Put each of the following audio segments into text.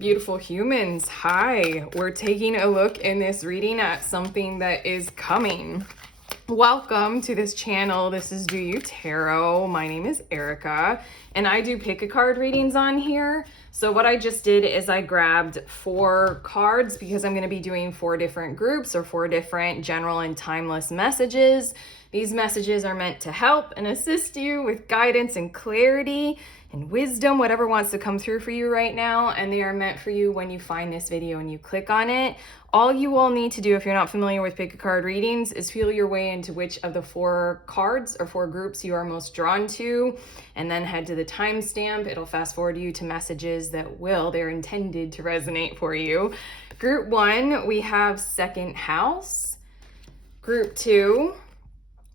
Beautiful humans, hi. We're taking a look in this reading at something that is coming. Welcome to this channel. This is Do You Tarot. My name is Erica and I do pick a card readings on here. So what I just did is I grabbed 4 cards because I'm going to be doing 4 different groups or 4 different general and timeless messages. These messages are meant to help and assist you with guidance and clarity and wisdom, whatever wants to come through for you right now. And they are meant for you when you find this video and you click on it. All you will need to do if you're not familiar with pick a card readings is feel your way into which of the 4 cards or 4 groups you are most drawn to, and then head to the timestamp. It'll fast forward you to messages that they're intended to resonate for you. Group 1, we have second house. Group 2,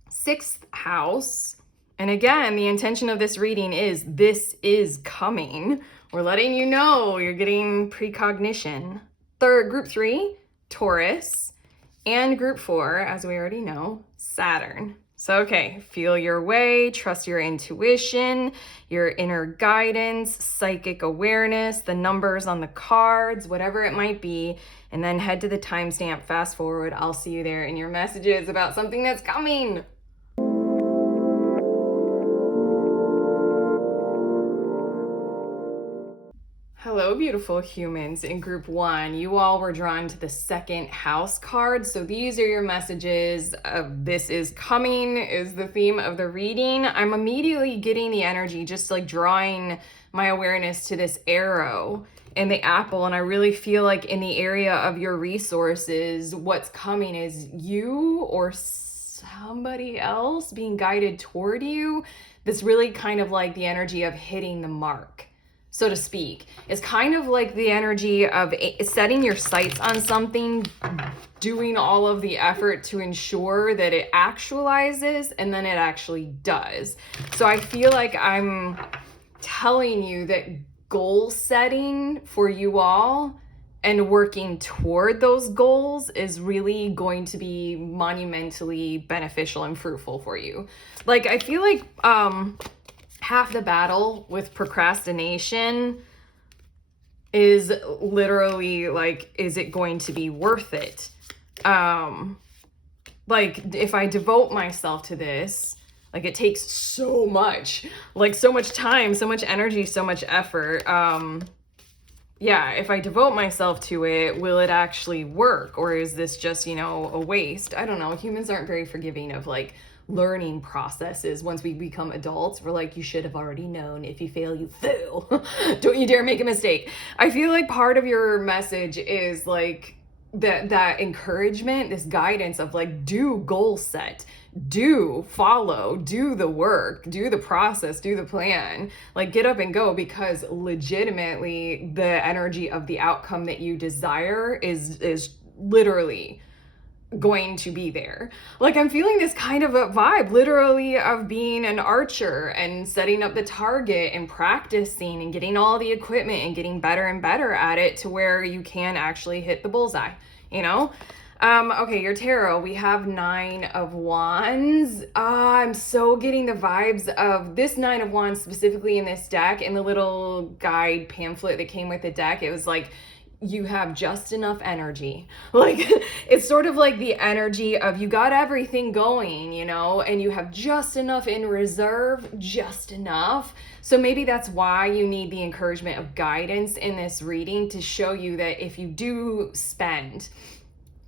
6th house. And again, the intention of this reading is this is coming. We're letting you know you're getting precognition. Group 3, Taurus. And group 4, as we already know, Saturn. So, okay, feel your way, trust your intuition, your inner guidance, psychic awareness, the numbers on the cards, whatever it might be, and then head to the timestamp, fast forward. I'll see you there in your messages about something that's coming. Hello, beautiful humans. In group 1, you all were drawn to the second house card. So these are your messages of this is coming is the theme of the reading. I'm immediately getting the energy, just like drawing my awareness to this arrow and the apple. And I really feel like in the area of your resources, what's coming is you or somebody else being guided toward you. That's really kind of like the energy of hitting the mark, so to speak. It's kind of like the energy of setting your sights on something, doing all of the effort to ensure that it actualizes, and then it actually does. So I feel like I'm telling you that goal setting for you all and working toward those goals is really going to be monumentally beneficial and fruitful for you. Like, I feel like half the battle with procrastination is literally like, is it going to be worth it? Like, if I devote myself to this, like, it takes so much, like so much time, so much energy, so much effort. Yeah, if I devote myself to it, will it actually work? Or is this just, a waste? I don't know. Humans aren't very forgiving of like learning processes. Once we become adults, we're like, you should have already known. If you fail, you fail. Don't you dare make a mistake. I feel like part of your message is like that encouragement, this guidance of like, do goal set, do follow, do the work, do the process, do the plan, like get up and go, because legitimately the energy of the outcome that you desire is literally going to be there. Like, I'm feeling this kind of a vibe literally of being an archer and setting up the target and practicing and getting all the equipment and getting better and better at it to where you can actually hit the bullseye, Okay, your tarot, we have 9 of Wands. I'm so getting the vibes of this 9 of Wands specifically in this deck. In the little guide pamphlet that came with the deck, it was like, you have just enough energy. Like, it's sort of like the energy of you got everything going, and you have just enough in reserve, just enough. So maybe that's why you need the encouragement of guidance in this reading to show you that if you do spend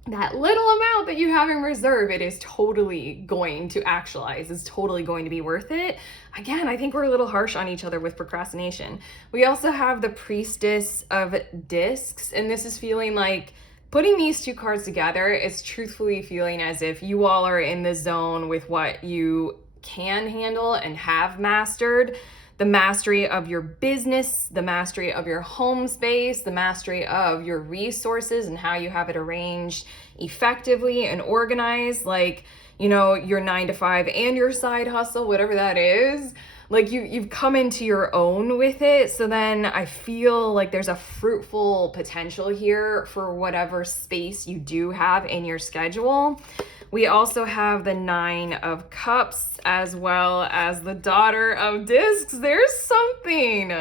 that little amount that you have in reserve, it is totally going to actualize. It's totally going to be worth it. Again, I think we're a little harsh on each other with procrastination. We also have the Priestess of Discs, and this is feeling like putting these 2 cards together. It's truthfully feeling as if you all are in the zone with what you can handle and have mastered. The mastery of your business, the mastery of your home space, the mastery of your resources and how you have it arranged effectively and organized, like, your 9 to 5 and your side hustle, whatever that is. Like, you've come into your own with it. So then I feel like there's a fruitful potential here for whatever space you do have in your schedule. We also have the 9 of Cups as well as the Daughter of Discs. There's something.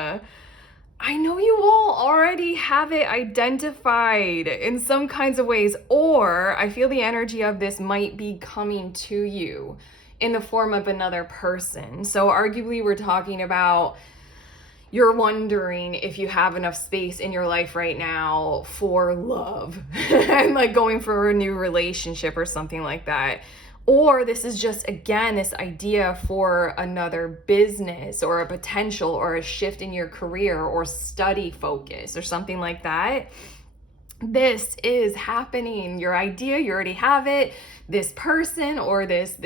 I know you all already have it identified in some kinds of ways, or I feel the energy of this might be coming to you in the form of another person. So arguably we're talking about, you're wondering if you have enough space in your life right now for love and like going for a new relationship or something like that. Or this is just, again, this idea for another business or a potential or a shift in your career or study focus or something like that. This is happening. Your idea, you already have it. This person or this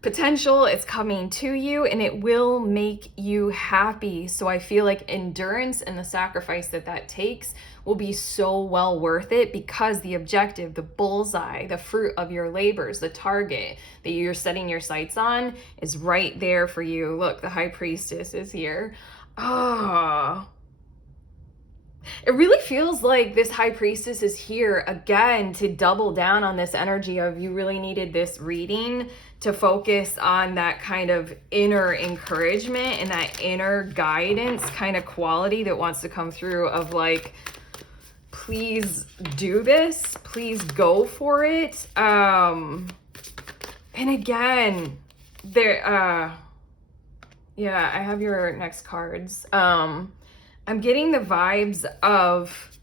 potential, it's coming to you and it will make you happy. So I feel like endurance and the sacrifice that takes will be so well worth it, because the objective, the bullseye, the fruit of your labors, the target that you're setting your sights on is right there for you. Look, the High Priestess is here. It really feels like this High Priestess is here again to double down on this energy of, you really needed this reading to focus on that kind of inner encouragement and that inner guidance kind of quality that wants to come through of like, please do this, please go for it. And again, there, yeah, I have your next cards. I'm getting the vibes of,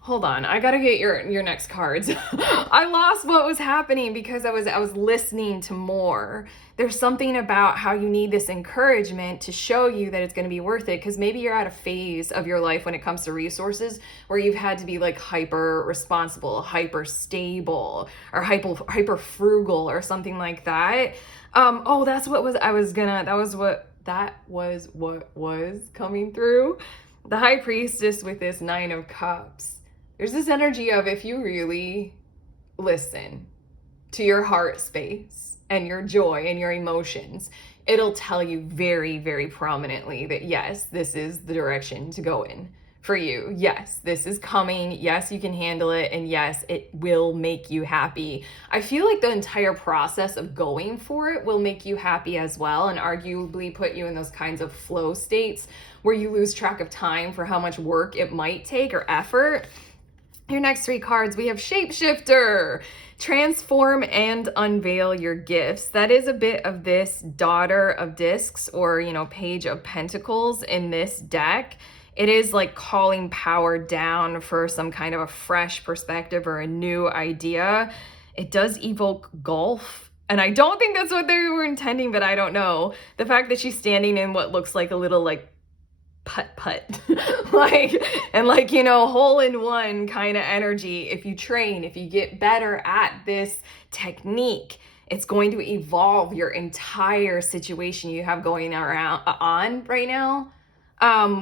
hold on, I gotta get your next cards. I lost what was happening because I was listening to more. There's something about how you need this encouragement to show you that it's going to be worth it, because maybe you're at a phase of your life when it comes to resources where you've had to be like hyper responsible, hyper stable, or hyper frugal or something like that. Oh, that's what was what was coming through. The High Priestess with this Nine of Cups. There's this energy of, if you really listen to your heart space and your joy and your emotions, it'll tell you very, very prominently that yes, this is the direction to go in for you. Yes, this is coming. Yes, you can handle it. And yes, it will make you happy. I feel like the entire process of going for it will make you happy as well, and arguably put you in those kinds of flow states where you lose track of time for how much work it might take or effort. Your next three cards, we have Shapeshifter. Transform and unveil your gifts. That is a bit of this Daughter of Discs, or, Page of Pentacles in this deck. It is like calling power down for some kind of a fresh perspective or a new idea. It does evoke golf. And I don't think that's what they were intending, but I don't know. The fact that she's standing in what looks like a little like putt hole in one kind of energy. If you train, if you get better at this technique, it's going to evolve your entire situation you have going on right now.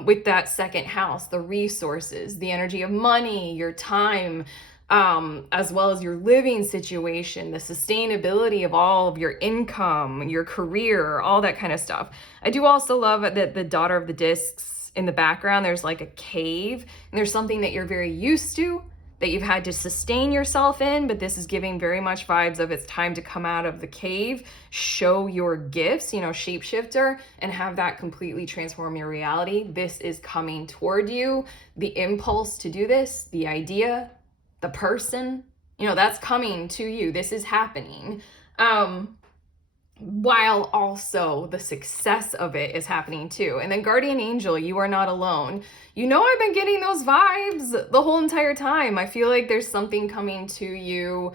With that second house, the resources, the energy of money, your time, as well as your living situation, the sustainability of all of your income, your career, all that kind of stuff. I do also love that the Daughter of the Discs in the background, there's like a cave, and there's something that you're very used to, that you've had to sustain yourself in, but this is giving very much vibes of it's time to come out of the cave, show your gifts, Shapeshifter, and have that completely transform your reality. This is coming toward you. The impulse to do this, the idea, the person, that's coming to you. This is happening. While also the success of it is happening too. And then Guardian Angel, you are not alone. I've been getting those vibes the whole entire time. I feel like there's something coming to you,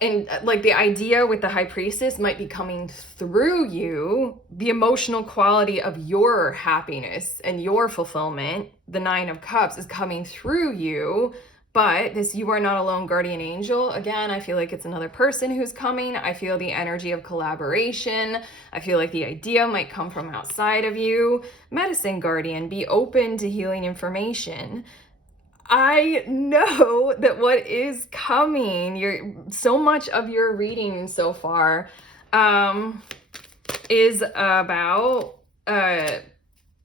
and like the idea with the High Priestess might be coming through you. The emotional quality of your happiness and your fulfillment, the Nine of Cups, is coming through you. But this you are not alone Guardian Angel, again, I feel like it's another person who's coming. I feel the energy of collaboration. I feel like the idea might come from outside of you. Medicine Guardian, be open to healing information. I know that what is coming, so much of your reading so far is about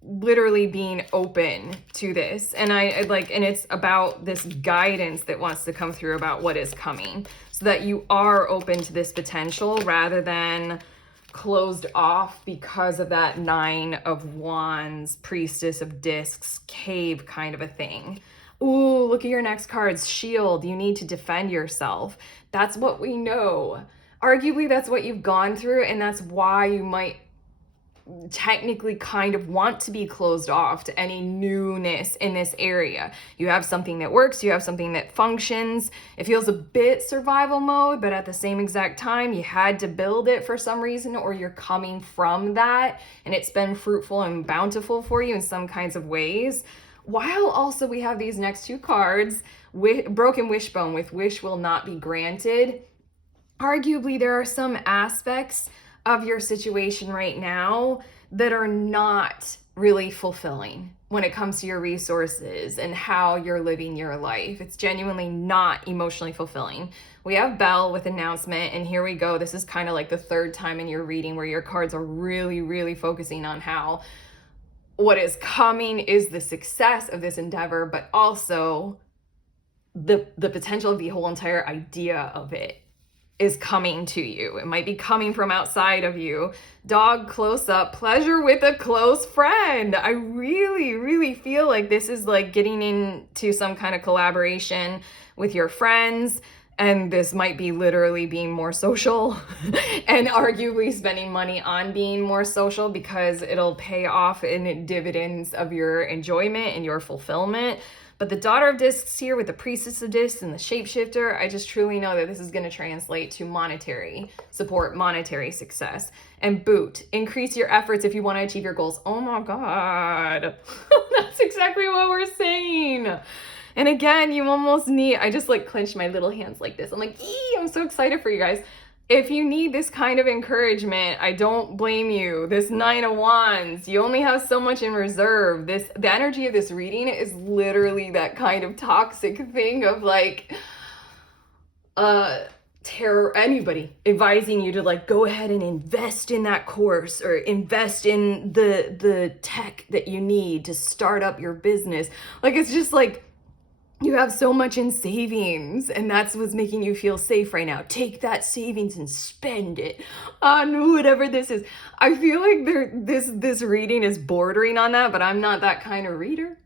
literally being open to this, and and it's about this guidance that wants to come through about what is coming, so that you are open to this potential rather than closed off because of that Nine of Wands, Priestess of Discs, cave kind of a thing. Ooh, look at your next cards. Shield. You need to defend yourself. That's what we know. Arguably, that's what you've gone through, and that's why you might technically kind of want to be closed off to any newness in this area. You have something that works, you have something that functions. It feels a bit survival mode, but at the same exact time, you had to build it for some reason, or you're coming from that, and it's been fruitful and bountiful for you in some kinds of ways. While also we have these next two cards, Broken Wishbone with Wish Will Not Be Granted. Arguably, there are some aspects of your situation right now that are not really fulfilling when it comes to your resources and how you're living your life. It's genuinely not emotionally fulfilling. We have Bell with announcement, and here we go. This is kind of like the third time in your reading where your cards are really, really focusing on how what is coming is the success of this endeavor, but also the potential of the whole entire idea of it is coming to you. It might be coming from outside of you. Dog close up, pleasure with a close friend. I really, really feel like this is like getting into some kind of collaboration with your friends. And this might be literally being more social and arguably spending money on being more social because it'll pay off in dividends of your enjoyment and your fulfillment. But the Daughter of Discs here with the Priestess of Discs and the Shapeshifter, I just truly know that this is going to translate to monetary support, monetary success. And Boot, increase your efforts if you want to achieve your goals. Oh my God. That's exactly what we're saying. And again, you almost need, I just like clenched my little hands like this. I'm like, I'm so excited for you guys. If you need this kind of encouragement, I don't blame you. This Nine of Wands, you only have so much in reserve. The energy of this reading is literally that kind of toxic thing of like, terror, anybody advising you to like go ahead and invest in that course or invest in the tech that you need to start up your business. Like, it's just like, you have so much in savings, and that's what's making you feel safe right now. Take that savings and spend it on whatever this is. I feel like this reading is bordering on that, but I'm not that kind of reader.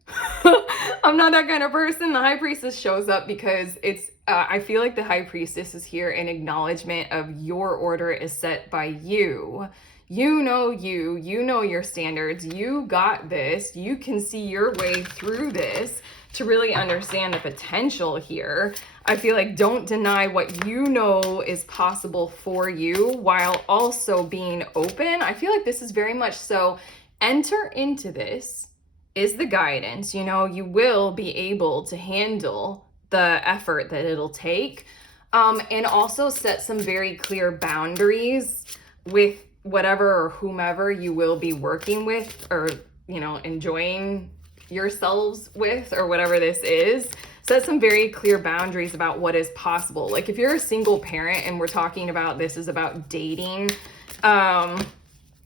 I'm not that kind of person. The High Priestess shows up because it's, I feel like the High Priestess is here in acknowledgement of your order is set by you. You know your standards. You got this. You can see your way through this to really understand the potential here. I feel like don't deny what you know is possible for you while also being open. I feel like this is very much so enter into this is the guidance. You know, you will be able to handle the effort that it'll take, and also set some very clear boundaries with whatever or whomever you will be working with or, you know, enjoying yourselves with or whatever this is. Set some very clear boundaries about what is possible. Like if you're a single parent and we're talking about this is about dating,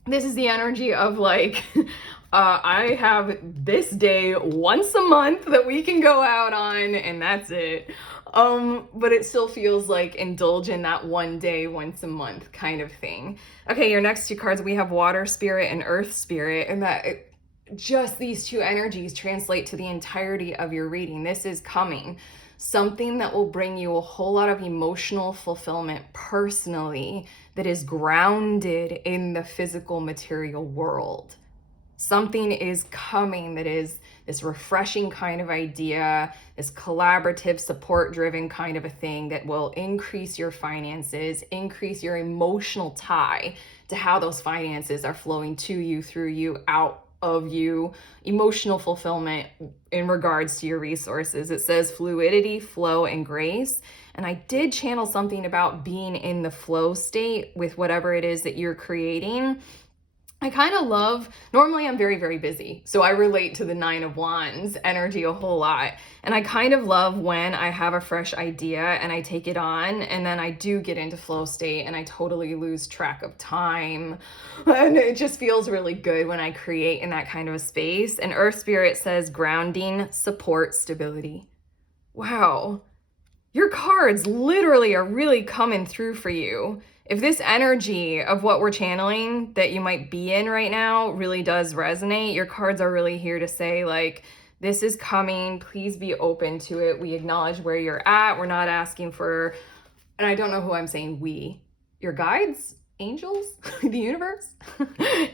this is the energy of like, I have this day once a month that we can go out on and that's it. But it still feels like indulge in that one day, once a month kind of thing. Okay, your next two cards, we have Water Spirit and Earth Spirit, and that just these two energies translate to the entirety of your reading. This is coming. Something that will bring you a whole lot of emotional fulfillment personally that is grounded in the physical material world. Something is coming that is this refreshing kind of idea, this collaborative, support-driven kind of a thing that will increase your finances, increase your emotional tie to how those finances are flowing to you, through you, out of you, emotional fulfillment in regards to your resources. It says fluidity, flow, and grace. And I did channel something about being in the flow state with whatever it is that you're creating. I kind of love, normally I'm very, very busy. So I relate to the Nine of Wands energy a whole lot. And I kind of love when I have a fresh idea and I take it on and then I do get into flow state and I totally lose track of time. And it just feels really good when I create in that kind of a space. And Earth Spirit says grounding, support, stability. Wow. Your cards literally are really coming through for you. if this energy of what we're channeling that you might be in right now really does resonate, your cards are really here to say, like, this is coming. Please be open to it. We acknowledge where you're at. We're not asking for, and I don't know who I'm saying we, your guides, angels, the universe,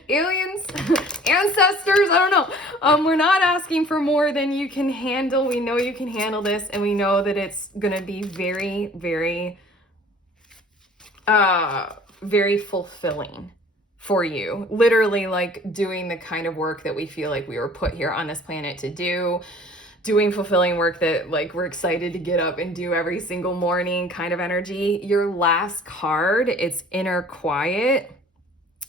aliens, ancestors, I don't know. We're not asking for more than you can handle. We know you can handle this, and we know that it's gonna be very, very, very fulfilling for you. Literally, like, doing the kind of work that we feel like we were put here on this planet to do. Doing fulfilling work that, like, we're excited to get up and do every single morning kind of energy. Your last card, it's Inner Quiet.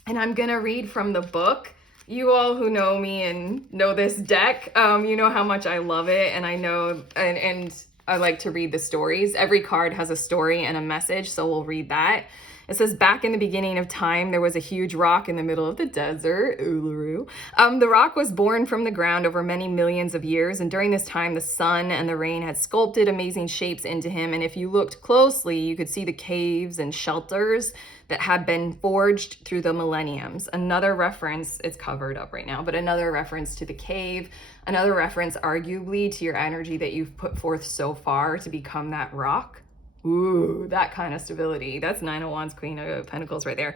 And I'm gonna read from the book. You all who know me and know this deck, you know how much I love it. And I know, and I like to read the stories. Every card has a story and a message, so we'll read that. It says, back in the beginning of time, there was a huge rock in the middle of the desert, Uluru. The rock was born from the ground over many millions of years, and during this time, the sun and the rain had sculpted amazing shapes into him, and if you looked closely, you could see the caves and shelters that had been forged through the millenniums. Another reference, it's covered up right now, but another reference to the cave, another reference arguably to your energy that you've put forth so far to become that rock. Ooh, that kind of stability. That's Nine of Wands, Queen of Pentacles right there.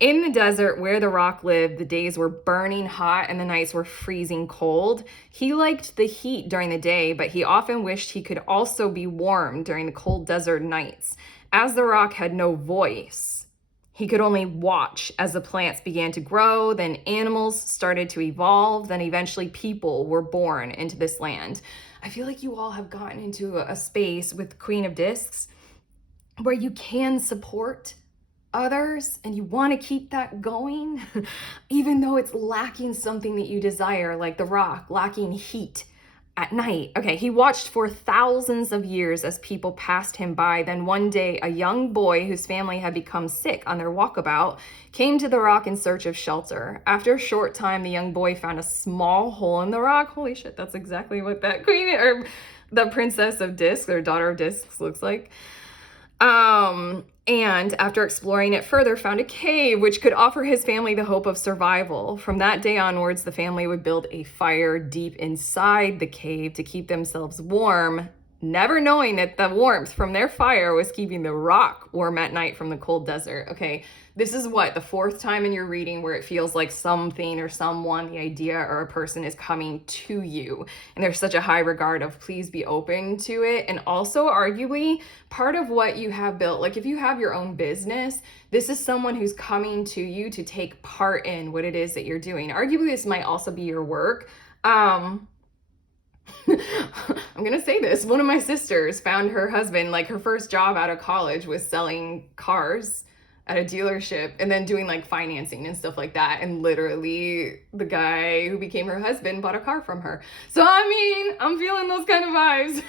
In the desert where the rock lived, the days were burning hot and the nights were freezing cold. He liked the heat during the day, but he often wished he could also be warm during the cold desert nights. As the rock had no voice, he could only watch as the plants began to grow, then animals started to evolve, then eventually people were born into this land. I feel like you all have gotten into a space with Queen of Discs where you can support others and you want to keep that going, even though it's lacking something that you desire, like the rock, lacking heat at night. Okay, he watched for thousands of years as people passed him by. Then one day, a young boy whose family had become sick on their walkabout came to the rock in search of shelter. After a short time, the young boy found a small hole in the rock. Holy shit, that's exactly what that queen or the princess of discs or daughter of discs looks like. And after exploring it further, found a cave which could offer his family the hope of survival. From that day onwards, the family would build a fire deep inside the cave to keep themselves warm, never knowing that the warmth from their fire was keeping the rock warm at night from the cold desert. Okay, this is what, the fourth time in your reading where it feels like something or someone, the idea or a person is coming to you. And there's such a high regard of please be open to it. And also arguably part of what you have built, like if you have your own business, this is someone who's coming to you to take part in what it is that you're doing. Arguably this might also be your work. I'm gonna say this. One of my sisters found her husband, like her first job out of college was selling cars at a dealership and then doing like financing and stuff like that. And literally the guy who became her husband bought a car from her. So I mean, I'm feeling those kind of vibes.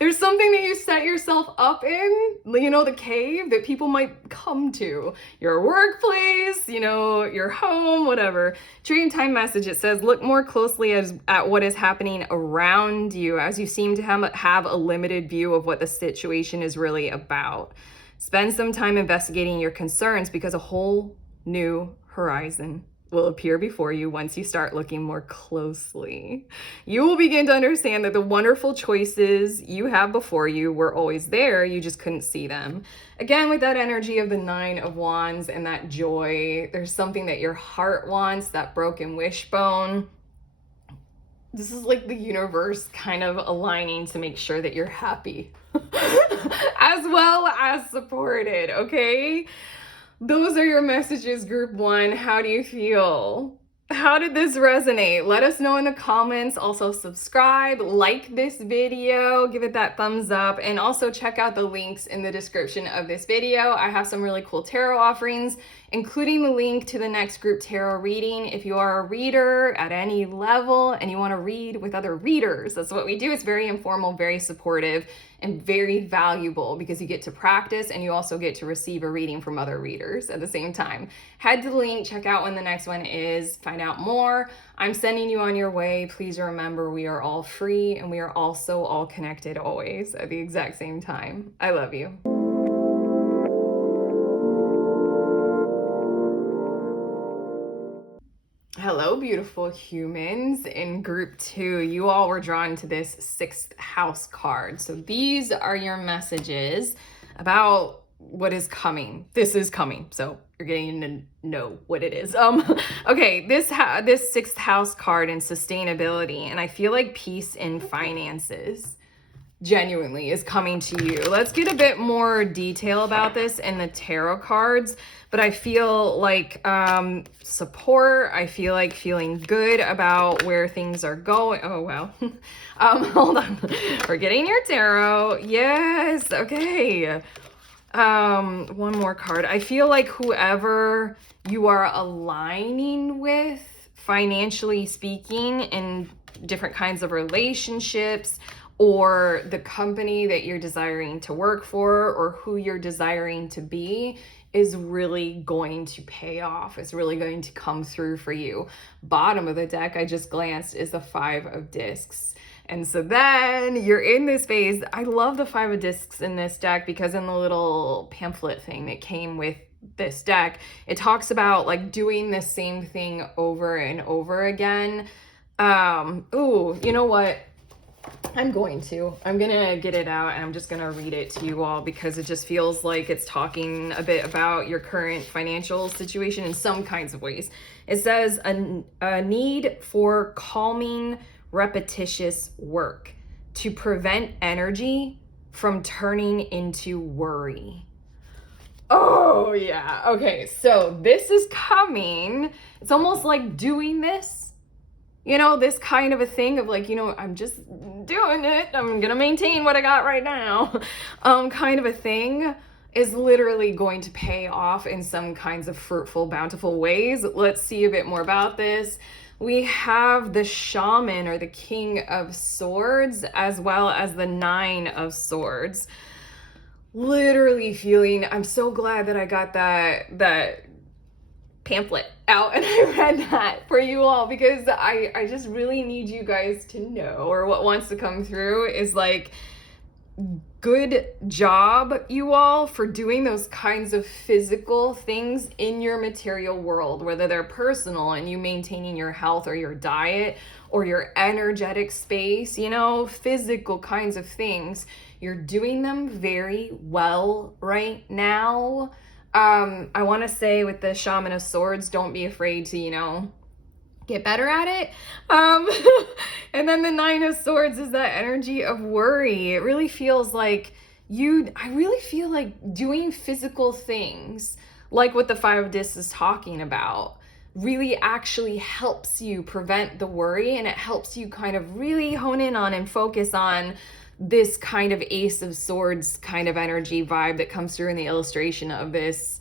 There's something that you set yourself up in, you know, the cave that people might come to. Your workplace, you know, your home, whatever. Dream time message, it says, look more closely at what is happening around you as you seem to have a limited view of what the situation is really about. Spend some time investigating your concerns because a whole new horizon will appear before you once you start looking more closely. You will begin to understand that the wonderful choices you have before you were always there, you just couldn't see them. Again, with that energy of the Nine of Wands and that joy, there's something that your heart wants, that broken wishbone. This is like the universe kind of aligning to make sure that you're happy as well as supported, okay? Those are your messages, group one. How do you feel? How did this resonate? Let us know in the comments. Also subscribe, like this video, give it that thumbs up, and also check out the links in the description of this video. I have some really cool tarot offerings, including the link to the next group tarot reading. If you are a reader at any level and you want to read with other readers, that's what we do. It's very informal, very supportive, and very valuable because you get to practice and you also get to receive a reading from other readers at the same time. Head to the link, check out when the next one is, find out more. I'm sending you on your way. Please remember we are all free and we are also all connected always at the exact same time. I love you. beautiful humans in group 2. You all were drawn to this 6th house card. So these are your messages about what is coming. This is coming. So you're getting to know what it is. Okay, this 6th house card and sustainability, and I feel like peace in finances genuinely is coming to you. Let's get a bit more detail about this in the tarot cards, but I feel like support. I feel like feeling good about where things are going. Oh, wow. Hold on. We're getting your tarot. Yes. Okay. One more card. I feel like whoever you are aligning with, financially speaking, in different kinds of relationships, or the company that you're desiring to work for, or who you're desiring to be, is really going to pay off. It's really going to come through for you. Bottom of the deck, I just glanced, is the 5 of discs. And so then you're in this phase. I love the 5 of discs in this deck because in the little pamphlet thing that came with this deck, it talks about like doing the same thing over and over again. Ooh, you know what? I'm gonna get it out and I'm just gonna read it to you all because it just feels like it's talking a bit about your current financial situation in some kinds of ways. It says a need for calming, repetitious work to prevent energy from turning into worry. Oh yeah, okay, so this is coming. It's almost like doing this, you know, this kind of a thing of like, you know, I'm just doing it, I'm gonna maintain what I got right now, kind of a thing is literally going to pay off in some kinds of fruitful, bountiful ways. Let's see a bit more about this. We have the Shaman, or the King of Swords, as well as the 9 of Swords. Literally feeling, I'm so glad that I got that pamphlet out and I read that for you all, because I just really need you guys to know, or what wants to come through is like, good job, you all, for doing those kinds of physical things in your material world, whether they're personal and you maintaining your health or your diet or your energetic space, you know, physical kinds of things. You're doing them very well right now. I want to say with the Shaman of Swords, don't be afraid to, you know, get better at it. And then the 9 of Swords is that energy of worry. It really feels like I really feel like doing physical things, like what the 5 of discs is talking about, really actually helps you prevent the worry, and it helps you kind of really hone in on and focus on this kind of Ace of Swords kind of energy vibe that comes through in the illustration of this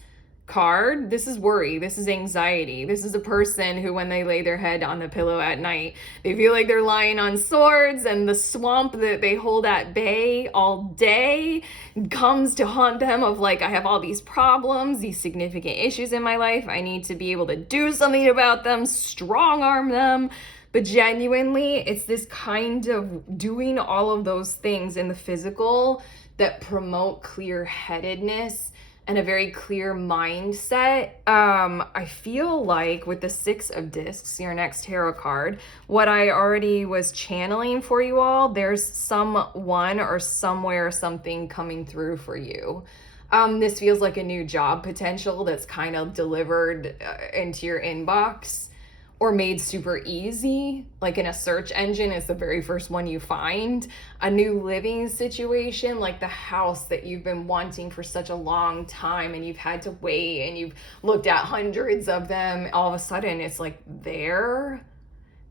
card. This is worry. This is anxiety. This is a person who, when they lay their head on the pillow at night, they feel like they're lying on swords, and the swamp that they hold at bay all day comes to haunt them of like, I have all these problems, these significant issues in my life. I need to be able to do something about them, strong arm them. But genuinely, it's this kind of doing all of those things in the physical that promote clear-headedness and a very clear mindset. I feel like with the 6 of discs, your next tarot card, what I already was channeling for you all, there's someone or somewhere something coming through for you. This feels like a new job potential that's kind of delivered into your inbox, or made super easy, like in a search engine, it's the very first one you find. A new living situation, like the house that you've been wanting for such a long time and you've had to wait and you've looked at hundreds of them. All of a sudden it's like there.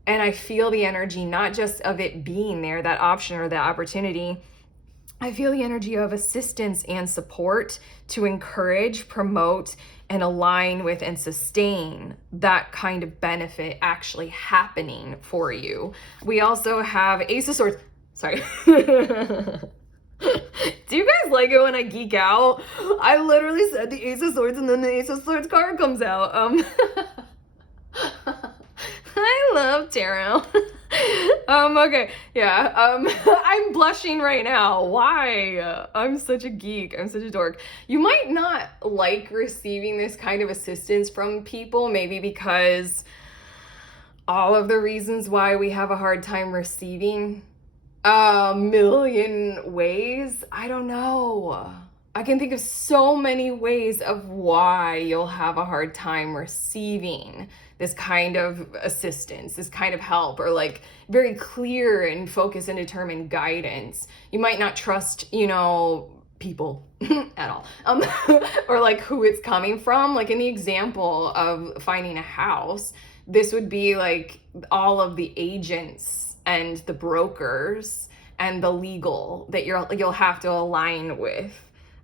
And I feel the energy, not just of it being there, that option or that opportunity. I feel the energy of assistance and support to encourage, promote, and align with and sustain that kind of benefit actually happening for you. We also have Ace of Swords. Sorry. Do you guys like it when I geek out? I literally said the Ace of Swords and then the Ace of Swords card comes out. I love tarot. Okay, yeah, I'm blushing right now. Why? I'm such a geek. I'm such a dork. You might not like receiving this kind of assistance from people, maybe because all of the reasons why we have a hard time receiving? A million ways? I don't know. I can think of so many ways of why you'll have a hard time receiving this kind of assistance, this kind of help, or like very clear and focused and determined guidance. You might not trust, people at all, or like who it's coming from. Like in the example of finding a house, this would be like all of the agents and the brokers and the legal that you'll have to align with.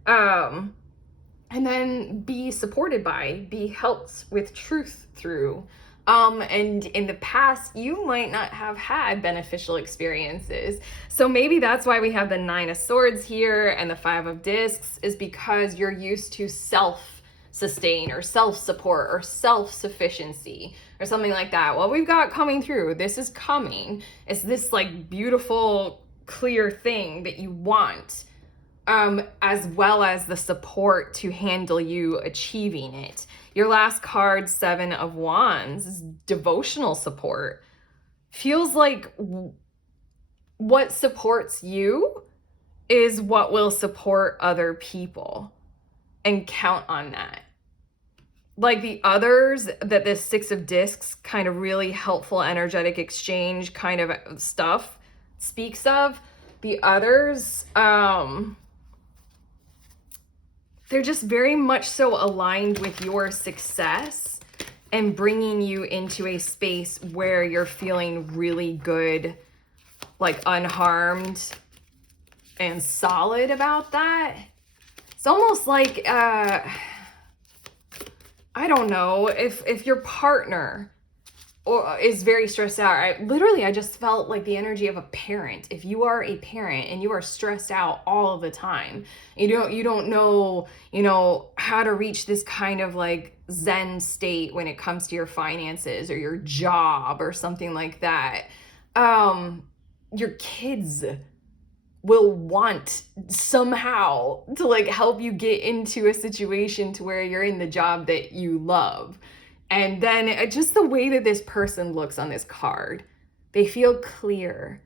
And then be supported by, be helped with truth through. And in the past, you might not have had beneficial experiences. So maybe that's why we have the 9 of Swords here and the 5 of Discs, is because you're used to self-sustain or self-support or self-sufficiency or something like that. Well, we've got coming through. This is coming. It's this like beautiful, clear thing that you want. As well as the support to handle you achieving it. Your last card, 7 of Wands, is devotional support. Feels like what supports you is what will support other people, and count on that. Like the others that this 6 of Discs kind of really helpful energetic exchange kind of stuff speaks of, the others, they're just very much so aligned with your success and bringing you into a space where you're feeling really good, like unharmed and solid about that. It's almost like, I don't know, if your partner or is very stressed out. I just felt like the energy of a parent. If you are a parent and you are stressed out all of the time, you don't know, how to reach this kind of like Zen state when it comes to your finances or your job or something like that. Your kids will want somehow to like help you get into a situation to where you're in the job that you love. And then just the way that this person looks on this card, they feel clear,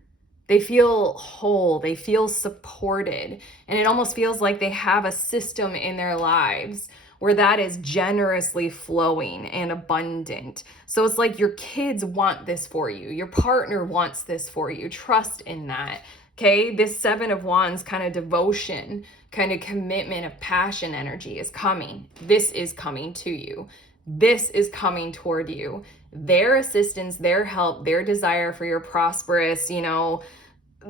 they feel whole, they feel supported. And it almost feels like they have a system in their lives where that is generously flowing and abundant. So it's like your kids want this for you. Your partner wants this for you. Trust in that. Okay, this 7 of Wands kind of devotion, kind of commitment of passion energy is coming. This is coming to you. This is coming toward you. Their assistance, their help, their desire for your prosperous,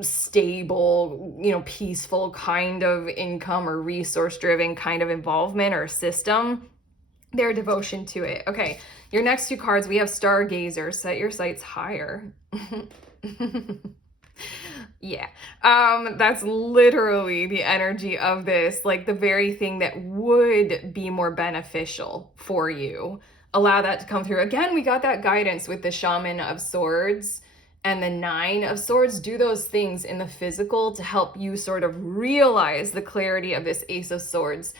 stable, peaceful kind of income or resource-driven kind of involvement or system, their devotion to it. Okay, your next 2 cards, we have Stargazer. Set your sights higher. Yeah, that's literally the energy of this, like the very thing that would be more beneficial for you. Allow that to come through. Again, we got that guidance with the Shaman of Swords and the 9 of Swords. Do those things in the physical to help you sort of realize the clarity of this Ace of Swords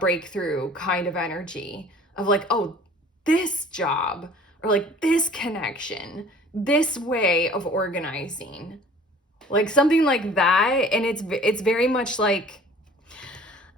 breakthrough kind of energy of like, oh, this job or like this connection, this way of organizing. Like something like that. And it's very much like,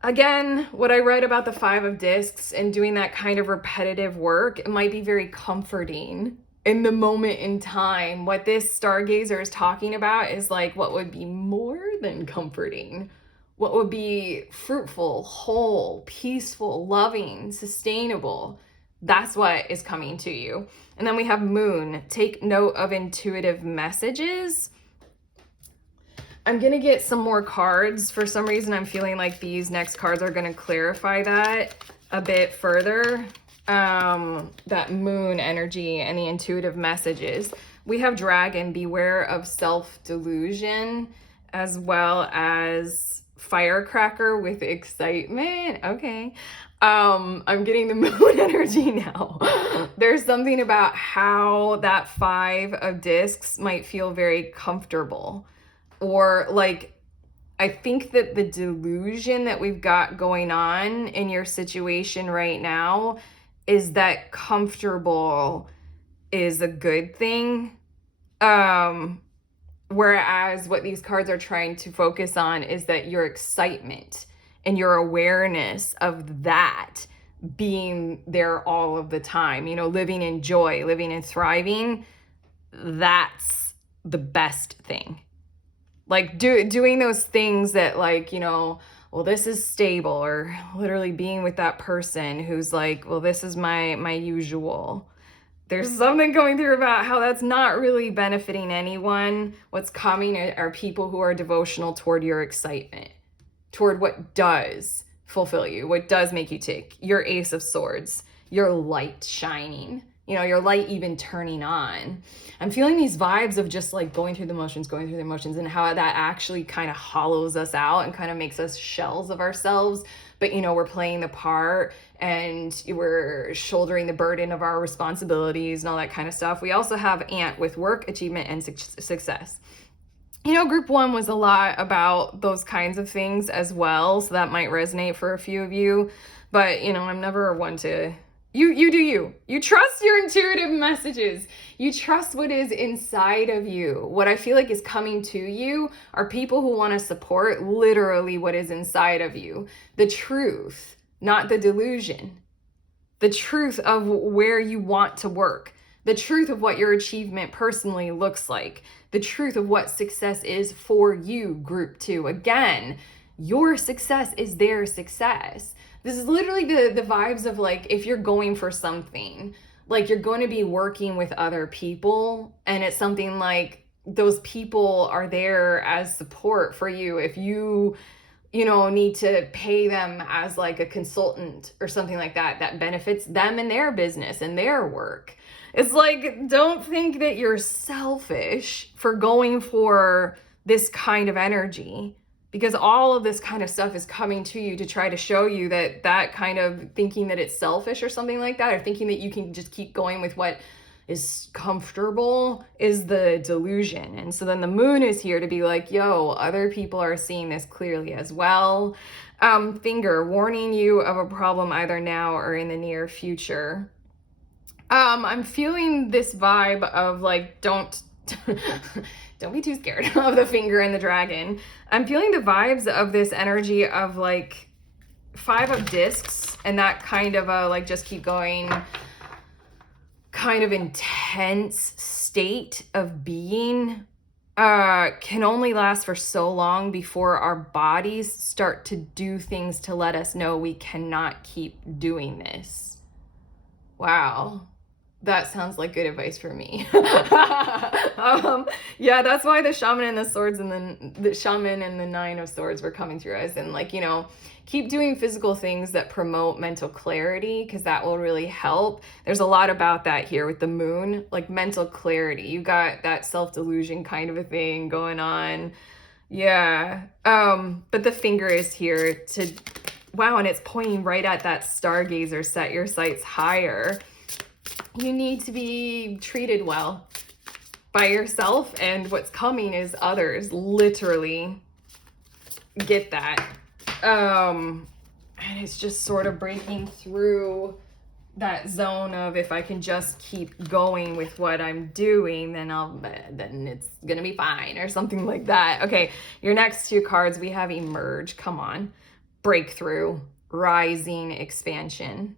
again, what I read about the 5 of Discs and doing that kind of repetitive work, it might be very comforting in the moment in time. What this Stargazer is talking about is like what would be more than comforting, what would be fruitful, whole, peaceful, loving, sustainable. That's what is coming to you. And then we have Moon. Take note of intuitive messages. I'm going to get some more cards. For some reason, I'm feeling like these next cards are going to clarify that a bit further. That Moon energy and the intuitive messages. We have Dragon, beware of self-delusion, as well as Firecracker with excitement. Okay. I'm getting the Moon energy now. There's something about how that 5 of Discs might feel very comfortable. Or like, I think that the delusion that we've got going on in your situation right now is that comfortable is a good thing. Whereas what these cards are trying to focus on is that your excitement and your awareness of that being there all of the time, you know, living in joy, living and thriving, that's the best thing. Like doing those things that, like, you know, well, this is stable, or literally being with that person who's like, well, this is my usual. There's something going through about how that's not really benefiting anyone. What's coming are people who are devotional toward your excitement, toward what does fulfill you, what does make you tick, your Ace of Swords, your light shining, you know, your light even turning on. I'm feeling these vibes of just like going through the motions, and how that actually kind of hollows us out and kind of makes us shells of ourselves. But, you know, we're playing the part and we're shouldering the burden of our responsibilities and all that kind of stuff. We also have Ant with work, achievement, and success. You know, group 1 was a lot about those kinds of things as well, so that might resonate for a few of you. But, you know, I'm never one to... You do you. You trust your intuitive messages. You trust what is inside of you. What I feel like is coming to you are people who want to support literally what is inside of you. The truth, not the delusion. The truth of where you want to work. The truth of what your achievement personally looks like. The truth of what success is for you, group 2. Again, your success is their success. This is literally the vibes of, like, if you're going for something, like you're going to be working with other people, and it's something like those people are there as support for you. If you know, need to pay them as like a consultant or something like that, that benefits them and their business and their work. It's like, don't think that you're selfish for going for this kind of energy, because all of this kind of stuff is coming to you to try to show you that that kind of thinking that it's selfish or something like that, or thinking that you can just keep going with what is comfortable, is the delusion. And so then the moon is here to be like, yo, other people are seeing this clearly as well. Finger, warning you of a problem either now or in the near future. I'm feeling this vibe of like, don't be too scared of the finger and the dragon. I'm feeling the vibes of this energy of like 5 of discs, and that kind of a like just keep going, kind of intense state of being can only last for so long before our bodies start to do things to let us know we cannot keep doing this. Wow. That sounds like good advice for me. Yeah, that's why the shaman and the swords and then the shaman and the 9 of swords were coming through us. And like, you know, keep doing physical things that promote mental clarity, because that will really help. There's a lot about that here with the moon, like mental clarity. You got that self-delusion kind of a thing going on. Yeah. But the finger is here to, wow, and it's pointing right at that stargazer, set your sights higher. You need to be treated well by yourself, and what's coming is others. Literally get that. And it's just sort of breaking through that zone of, if I can just keep going with what I'm doing, then it's gonna be fine, or something like that. Okay, your next 2 cards, we have emerge. Come on. Breakthrough, rising, expansion.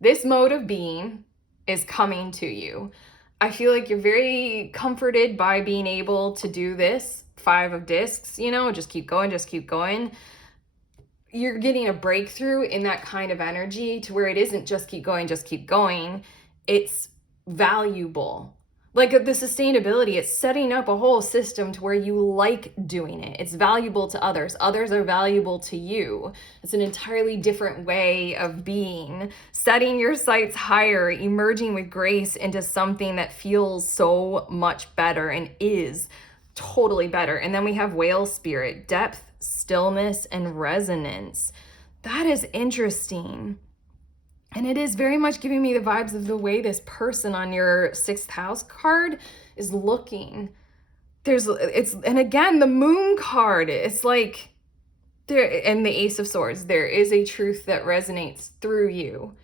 This mode of being is coming to you. I feel like you're very comforted by being able to do this. 5 of discs, you know, just keep going, just keep going. You're getting a breakthrough in that kind of energy to where it isn't just keep going, just keep going. It's valuable. Like the sustainability, it's setting up a whole system to where you like doing it. It's valuable to others. Others are valuable to you. It's an entirely different way of being. Setting your sights higher, emerging with grace into something that feels so much better and is totally better. And then we have whale spirit, depth, stillness, and resonance. That is interesting. And it is very much giving me the vibes of the way this person on your 6th house card is looking. And again, the moon card, it's like, and the Ace of Swords, there is a truth that resonates through you.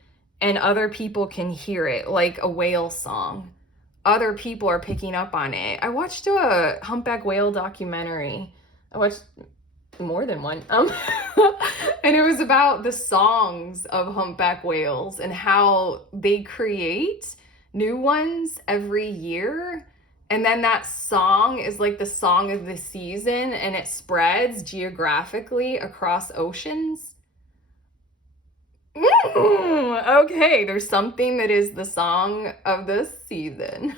and other people can hear it, like a whale song. Other people are picking up on it. I watched a humpback whale documentary. I watched more than one. And it was about the songs of humpback whales and how they create new ones every year. And then that song is like the song of the season, and it spreads geographically across oceans. Okay, there's something that is the song of the season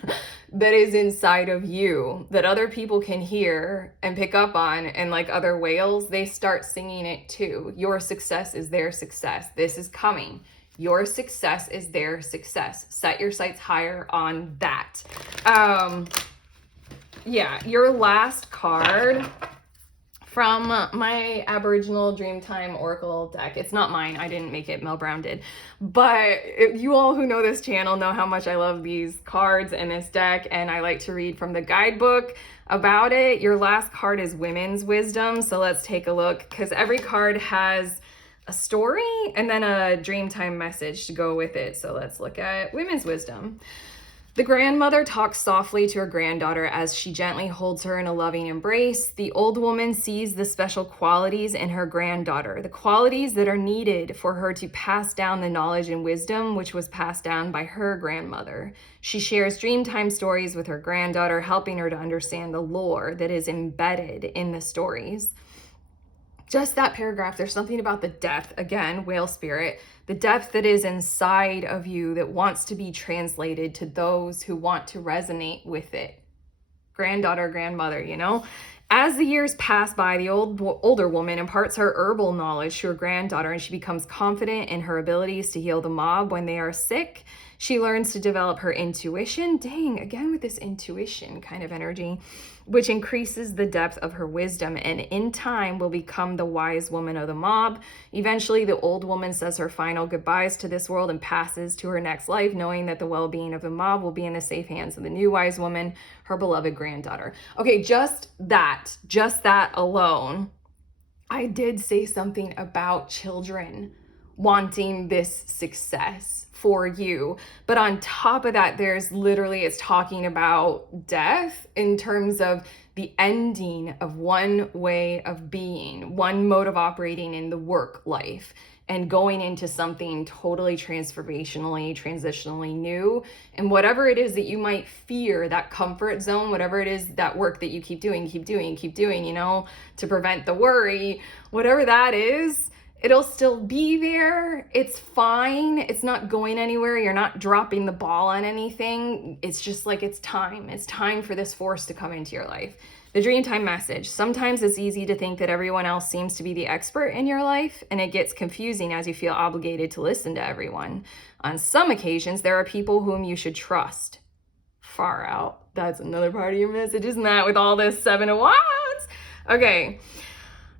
that is inside of you that other people can hear and pick up on, and like other whales, they start singing it too. Your success is their success. This is coming. Your success is their success. Set your sights higher on that. Yeah, your last card from my Aboriginal Dreamtime Oracle deck. It's not mine. I didn't make it. Mel Brown did. But you all who know this channel know how much I love these cards and this deck, and I like to read from the guidebook about it. Your last card is Women's Wisdom. So let's take a look, because every card has a story and then a Dreamtime message to go with it. So let's look at Women's Wisdom. The grandmother talks softly to her granddaughter as she gently holds her in a loving embrace. The old woman sees the special qualities in her granddaughter, the qualities that are needed for her to pass down the knowledge and wisdom which was passed down by her grandmother. She shares Dreamtime stories with her granddaughter, helping her to understand the lore that is embedded in the stories. Just that paragraph, there's something about the depth, again, whale spirit, the depth that is inside of you that wants to be translated to those who want to resonate with it. Granddaughter, grandmother, you know? As the years pass by, the older woman imparts her herbal knowledge to her granddaughter, and she becomes confident in her abilities to heal the mob when they are sick. She learns to develop her intuition. Dang, again with this intuition kind of energy, which increases the depth of her wisdom, and in time will become the wise woman of the mob. Eventually, the old woman says her final goodbyes to this world and passes to her next life, knowing that the well-being of the mob will be in the safe hands of the new wise woman, her beloved granddaughter. Okay, just that alone. I did say something about children wanting this success for you, but on top of that, there's literally, it's talking about death in terms of the ending of one way of being, one mode of operating in the work life, and going into something totally transformationally, transitionally new. And whatever it is that you might fear, that comfort zone, whatever it is, that work that you keep doing, you know, to prevent the worry, whatever that is, it'll still be there. It's fine. It's not going anywhere. You're not dropping the ball on anything. It's just like, it's time. It's time for this force to come into your life. The Dreamtime message. Sometimes it's easy to think that everyone else seems to be the expert in your life, and it gets confusing as you feel obligated to listen to everyone. On some occasions, there are people whom you should trust. Far out. That's another part of your message, isn't that, with all this Seven of Wands? Okay.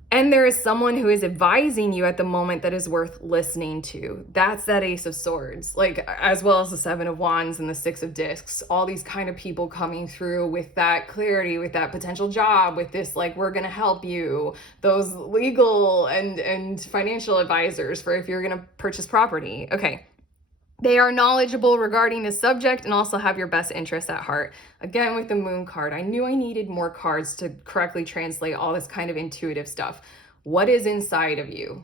And there is someone who is advising you at the moment that is worth listening to. That's that Ace of Swords, like, as well as the Seven of Wands and the Six of Discs. All these kind of people coming through with that clarity, with that potential job, with this, like, we're going to help you. Those legal and financial advisors for if you're going to purchase property. Okay. They are knowledgeable regarding the subject and also have your best interests at heart. Again, with the Moon card, I knew I needed more cards to correctly translate all this kind of intuitive stuff. What is inside of you?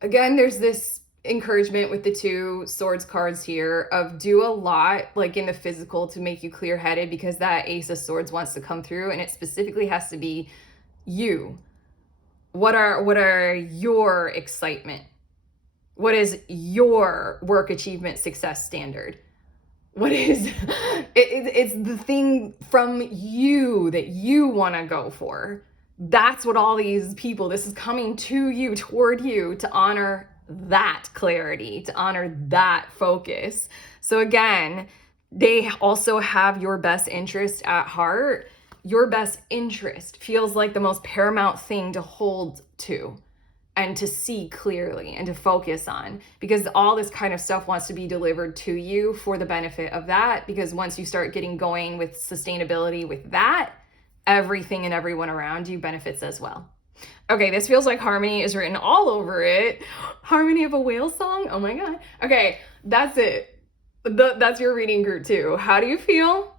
Again, there's this encouragement with the Two Swords cards here of do a lot, like in the physical, to make you clear-headed, because that Ace of Swords wants to come through, and it specifically has to be you. What are your excitement? What is your work achievement success standard? What is, it's the thing from you that you want to go for. That's what all these people, this is coming to you, toward you, to honor that clarity, to honor that focus. So again, they also have your best interest at heart. Your best interest feels like the most paramount thing to hold to and to see clearly and to focus on, because all this kind of stuff wants to be delivered to you for the benefit of that. Because once you start getting going with sustainability with that, everything and everyone around you benefits as well. Okay, this feels like harmony is written all over it. Harmony of a whale song? Oh my God. Okay, that's it. That's your reading group 2. How do you feel?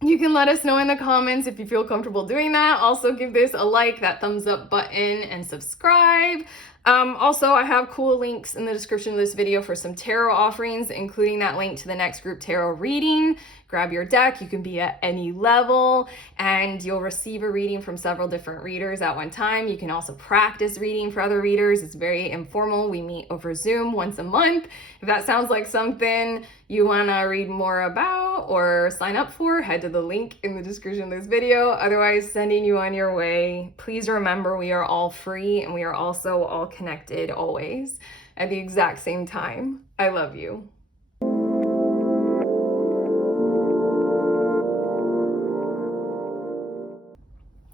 You can let us know in the comments if you feel comfortable doing that. Also, give this a like, that thumbs up button, and subscribe. Also, I have cool links in the description of this video for some tarot offerings, including that link to the next group tarot reading. Grab your deck. You can be at any level, and you'll receive a reading from several different readers at one time. You can also practice reading for other readers. It's very informal. We meet over Zoom once a month. If that sounds like something you want to read more about or sign up for, head to the link in the description of this video. Otherwise, sending you on your way. Please remember, we are all free and we are also all connected always at the exact same time. I love you.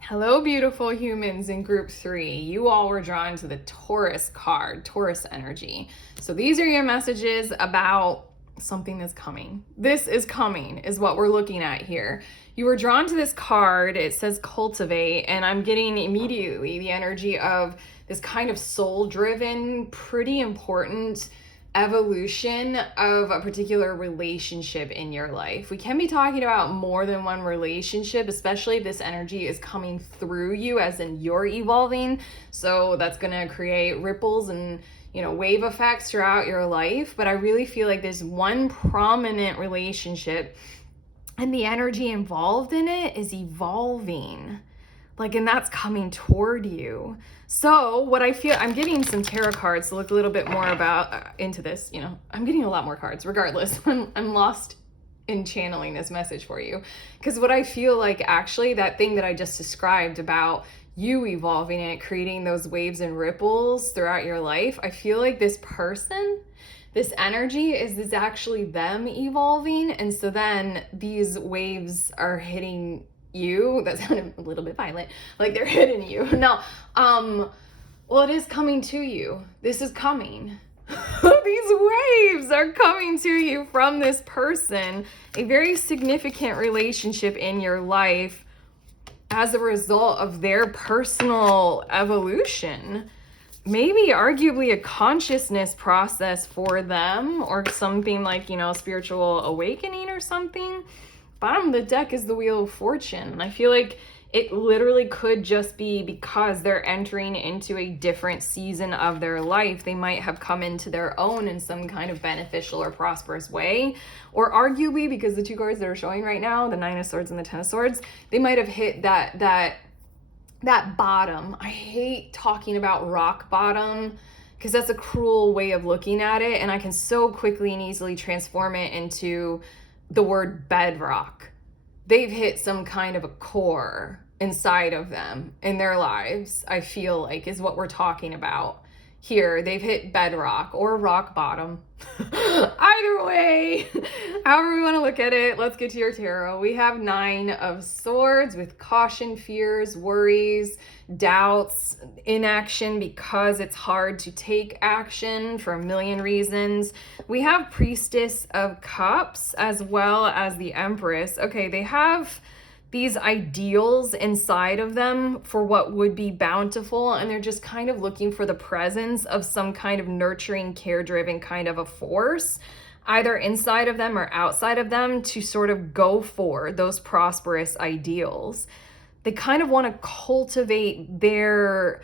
Hello, beautiful humans in group 3. You all were drawn to the Taurus card, Taurus energy. So these are your messages about something that's coming. This is coming is what we're looking at here. You were drawn to this card. It says cultivate, and I'm getting immediately the energy of this kind of soul-driven, pretty important evolution of a particular relationship in your life. We can be talking about more than one relationship, especially if this energy is coming through you, as in you're evolving. So that's going to create ripples and, you know, wave effects throughout your life. But I really feel like there's one prominent relationship, and the energy involved in it is evolving. Like, and that's coming toward you. So what I feel, I'm getting some tarot cards to look a little bit more about into this. You know, I'm getting a lot more cards regardless. I'm lost in channeling this message for you, because what I feel like, actually, that thing that I just described about you evolving it, creating those waves and ripples throughout your life, I feel like this person, this energy is actually them evolving. And so then these waves are hitting you. That sounded a little bit violent, like they're hitting you. No, well, it is coming to you. This is coming. These waves are coming to you from this person, a very significant relationship in your life as a result of their personal evolution. Maybe arguably a consciousness process for them, or something like, you know, spiritual awakening or something. Bottom of the deck is the Wheel of Fortune. I feel like it literally could just be because they're entering into a different season of their life. They might have come into their own in some kind of beneficial or prosperous way. Or arguably, because the two cards that are showing right now, the Nine of Swords and the Ten of Swords, they might have hit that bottom. I hate talking about rock bottom, because that's a cruel way of looking at it. And I can so quickly and easily transform it into the word bedrock. They've hit some kind of a core inside of them in their lives, I feel like, is what we're talking about here. They've hit bedrock or rock bottom. Either way, however we want to look at it, let's get to your tarot. We have Nine of Swords with caution, fears, worries, doubts, inaction because it's hard to take action for a million reasons. We have Priestess of Cups as well as the Empress. Okay, they have these ideals inside of them for what would be bountiful, and they're just kind of looking for the presence of some kind of nurturing, care-driven kind of a force, either inside of them or outside of them, to sort of go for those prosperous ideals. They kind of want to cultivate their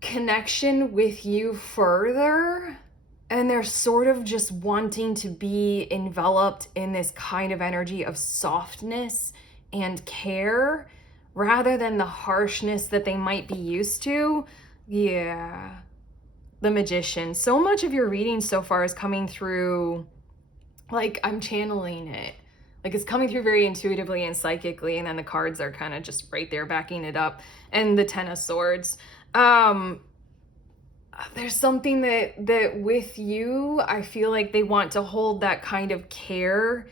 connection with you further, and they're sort of just wanting to be enveloped in this kind of energy of softness and care rather than the harshness that they might be used to. Yeah, the Magician. So much of your reading so far is coming through, like, I'm channeling it. Like, it's coming through very intuitively and psychically, and then the cards are kind of just right there backing it up. And the Ten of Swords. There's something that with you, I feel like they want to hold that kind of care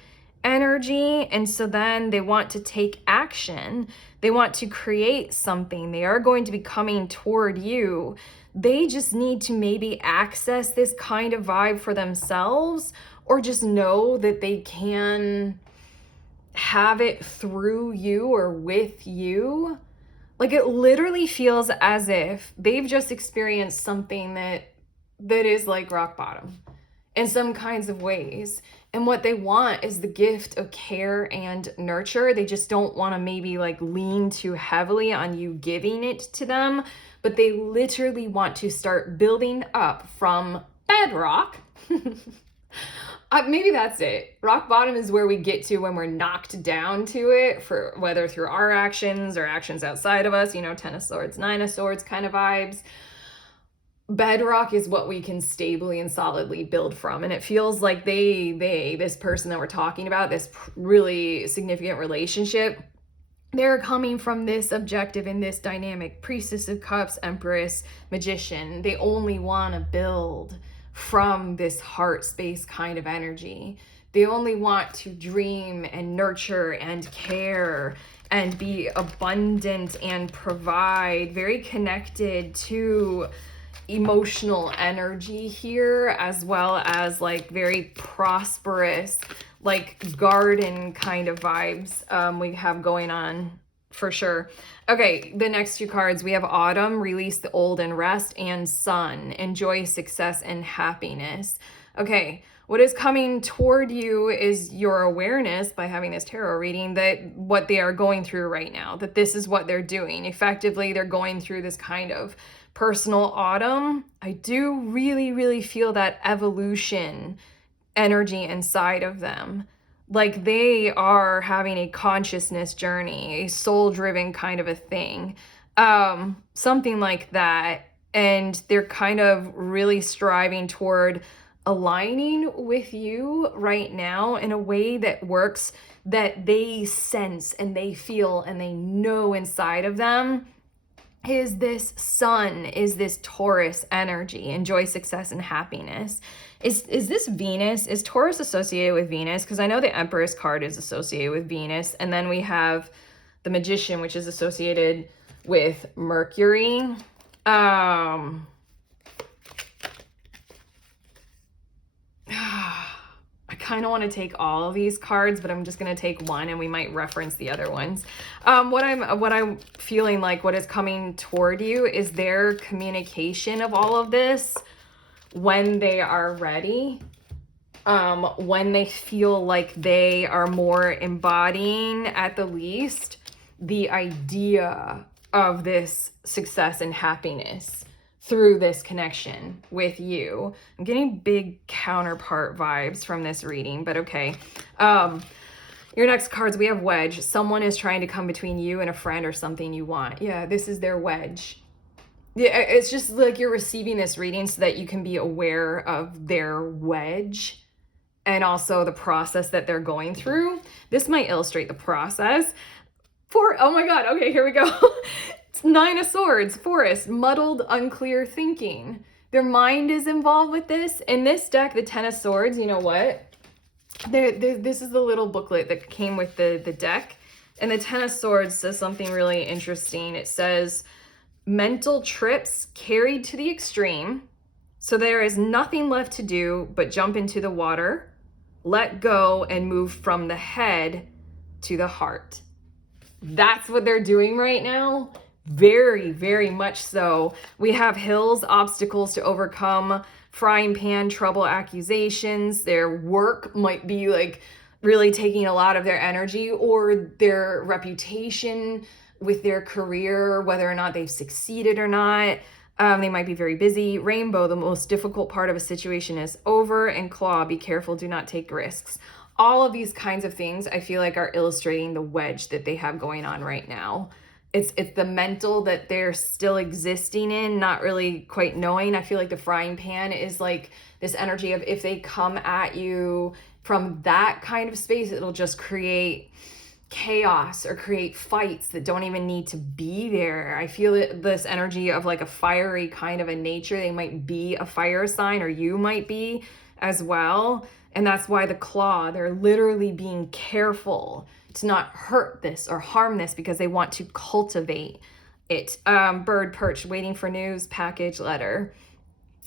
energy, and so then they want to take action. They want to create something. They are going to be coming toward you. They just need to maybe access this kind of vibe for themselves, or just know that they can have it through you or with you. Like, it literally feels as if they've just experienced something that is like rock bottom. in some kinds of ways. And what they want is the gift of care and nurture. They just don't want to maybe like lean too heavily on you giving it to them, but they literally want to start building up from bedrock. Maybe that's it. Rock bottom is where we get to when we're knocked down to it, for whether through our actions or actions outside of us, 10 of swords, 9 of swords kind of vibes. Bedrock is what we can stably and solidly build from. And it feels like this person that we're talking about, this really significant relationship, they're coming from this objective in this dynamic. Priestess of Cups, Empress, Magician. They only want to build from this heart space kind of energy. They only want to dream and nurture and care and be abundant and provide, very connected to emotional energy here, as well as like very prosperous, like garden kind of vibes we have going on for sure. Okay, the next two cards, we have Autumn, release the old and rest, and Sun, enjoy success and happiness. Okay, what is coming toward you is your awareness by having this tarot reading that what they are going through right now, that this is what they're doing. Effectively, they're going through this kind of personal autumn. I do really, really feel that evolution energy inside of them. Like they are having a consciousness journey, a soul-driven kind of a thing. Something like that. And they're kind of really striving toward aligning with you right now in a way that works, that they sense and they feel and they know inside of them is this Sun, is this Taurus energy, enjoy success and happiness. Is this Venus? Is Taurus associated with Venus? Because I know the Empress card is associated with Venus. And then we have the Magician, which is associated with Mercury. I kind of want to take all of these cards, but I'm just going to take one and we might reference the other ones. What I'm feeling like what is coming toward you is their communication of all of this when they are ready, when they feel like they are more embodying at the least the idea of this success and happiness through this connection with you. I'm getting big counterpart vibes from this reading, but okay. Your next cards, we have Wedge. Someone is trying to come between you and a friend or something you want. Yeah, this is their wedge. Yeah, it's just like you're receiving this reading so that you can be aware of their wedge and also the process that they're going through. This might illustrate the process. Oh my God, okay, here we go. It's 9 of Swords, Forest, muddled, unclear thinking. Their mind is involved with this. In this deck, the 10 of Swords, you know what? This is the little booklet that came with the deck. And the 10 of Swords says something really interesting. It says, mental trips carried to the extreme. So there is nothing left to do but jump into the water, let go, and move from the head to the heart. That's what they're doing right now. Very, very much so. We have hills, obstacles to overcome, frying pan, trouble, accusations. Their work might be like really taking a lot of their energy, or their reputation with their career, whether or not they've succeeded or not. They might be very busy. Rainbow, the most difficult part of a situation is over. And Claw, be careful, do not take risks. All of these kinds of things I feel like are illustrating the wedge that they have going on right now. It's the mental that they're still existing in, not really quite knowing. I feel like the frying pan is like this energy of if they come at you from that kind of space, it'll just create chaos or create fights that don't even need to be there. I feel this energy of like a fiery kind of a nature. They might be a fire sign, or you might be as well. And that's why the Claw, they're literally being careful to not hurt this or harm this because they want to cultivate it. Bird perched, waiting for news, package, letter.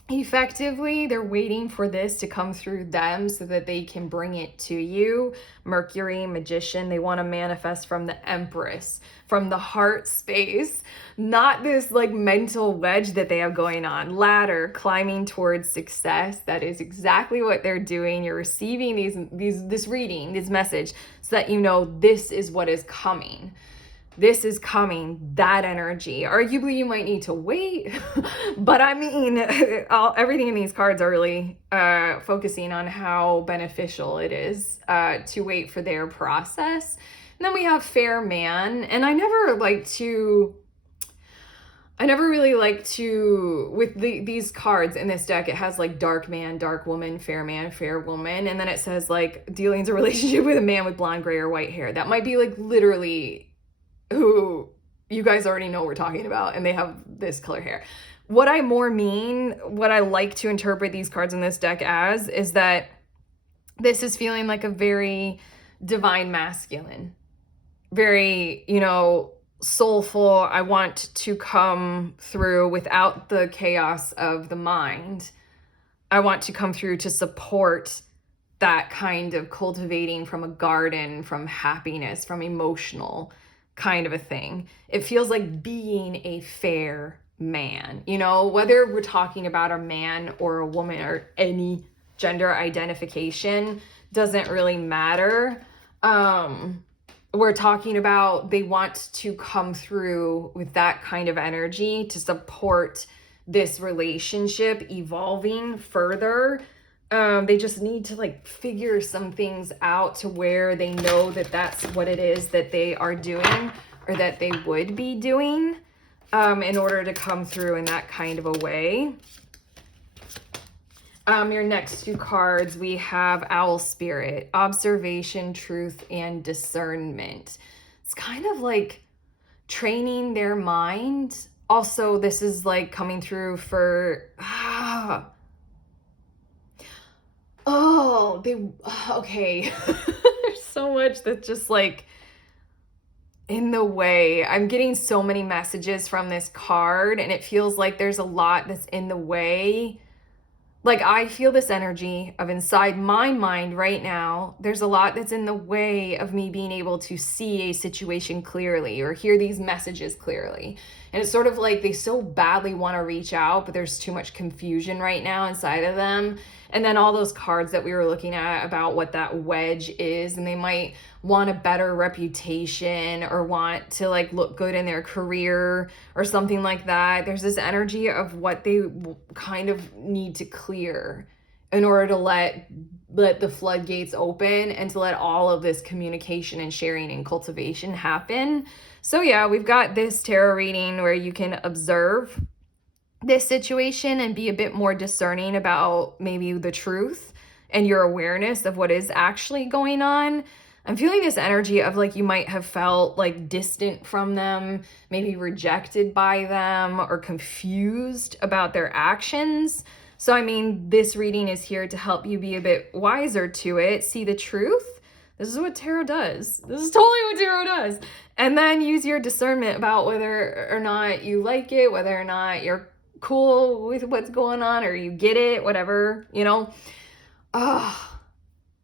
effectively, they're waiting for this to come through them so that they can bring it to you. Mercury, Magician, they want to manifest from the Empress, from the heart space, not this like mental wedge that they have going on. Ladder, climbing towards success. That is exactly what they're doing. You're receiving this reading, this message, so that you know this is what is coming. This is coming, that energy. Arguably, you might need to wait, but I mean, everything in these cards are really focusing on how beneficial it is to wait for their process. And then we have Fair Man, and I never really like to, with these cards in this deck, it has like Dark Man, Dark Woman, Fair Man, Fair Woman, and then it says like dealings a relationship with a man with blonde, gray, or white hair. That might be like literally who you guys already know we're talking about, and they have this color hair. What I like to interpret these cards in this deck as is that this is feeling like a very divine masculine, very, soulful. I want to come through without the chaos of the mind. I want to come through to support that kind of cultivating from a garden, from happiness, from emotional kind of a thing. It feels like being a fair man, whether we're talking about a man or a woman or any gender identification doesn't really matter. We're talking about they want to come through with that kind of energy to support this relationship evolving further. They just need to figure some things out to where they know that that's what it is that they are doing or that they would be doing in order to come through in that kind of a way. Your next two cards, we have Owl Spirit, Observation, Truth, and Discernment. It's kind of like training their mind. Also, this is like coming through for... okay. There's so much that's just in the way. I'm getting so many messages from this card, and it feels like there's a lot that's in the way. I feel this energy of inside my mind right now. There's a lot that's in the way of me being able to see a situation clearly or hear these messages clearly. And it's sort of like they so badly want to reach out, but there's too much confusion right now inside of them. And then all those cards that we were looking at about what that wedge is, and they might want a better reputation or want to look good in their career or something like that. There's this energy of what they kind of need to clear in order to let the floodgates open and to let all of this communication and sharing and cultivation happen. So yeah, we've got this tarot reading where you can observe this situation and be a bit more discerning about maybe the truth and your awareness of what is actually going on. I'm feeling this energy of you might have felt distant from them, maybe rejected by them or confused about their actions. So, I mean, this reading is here to help you be a bit wiser to it, see the truth. This is what tarot does. This is totally what tarot does. And then use your discernment about whether or not you like it, whether or not you're cool with what's going on or you get it, whatever,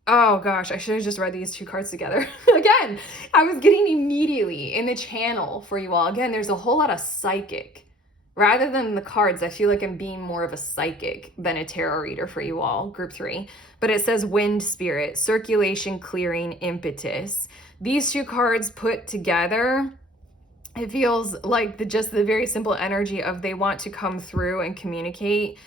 Oh gosh, I should have just read these two cards together. Again, I was getting immediately in the channel for you all. Again, there's a whole lot of psychic. Rather than the cards, I feel like I'm being more of a psychic than a tarot reader for you all, group 3. But it says Wind Spirit, Circulation, Clearing, Impetus. These two cards put together, it feels like just the very simple energy of they want to come through and communicate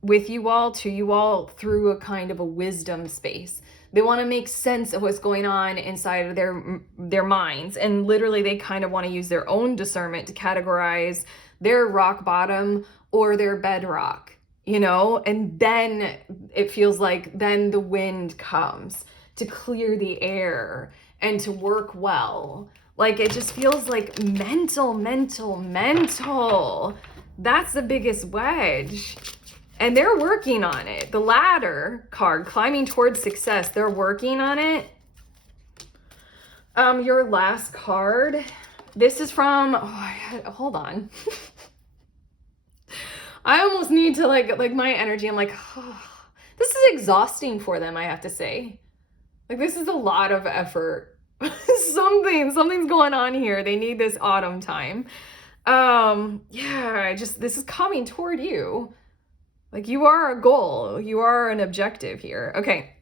with you all, to you all, through a kind of a wisdom space. They want to make sense of what's going on inside of their minds. And literally they kind of want to use their own discernment to categorize their rock bottom or their bedrock, and then it feels like then the wind comes to clear the air and to work well. It just feels like mental. That's the biggest wedge. And they're working on it. The Ladder card, climbing towards success, they're working on it. Your last card, this is from, hold on. I almost need to like my energy. I'm like, oh, this is exhausting for them, I have to say. Like, this is a lot of effort. Something's going on here. They need this autumn time. Yeah, this is coming toward you. Like, you are a goal. You are an objective here. Okay.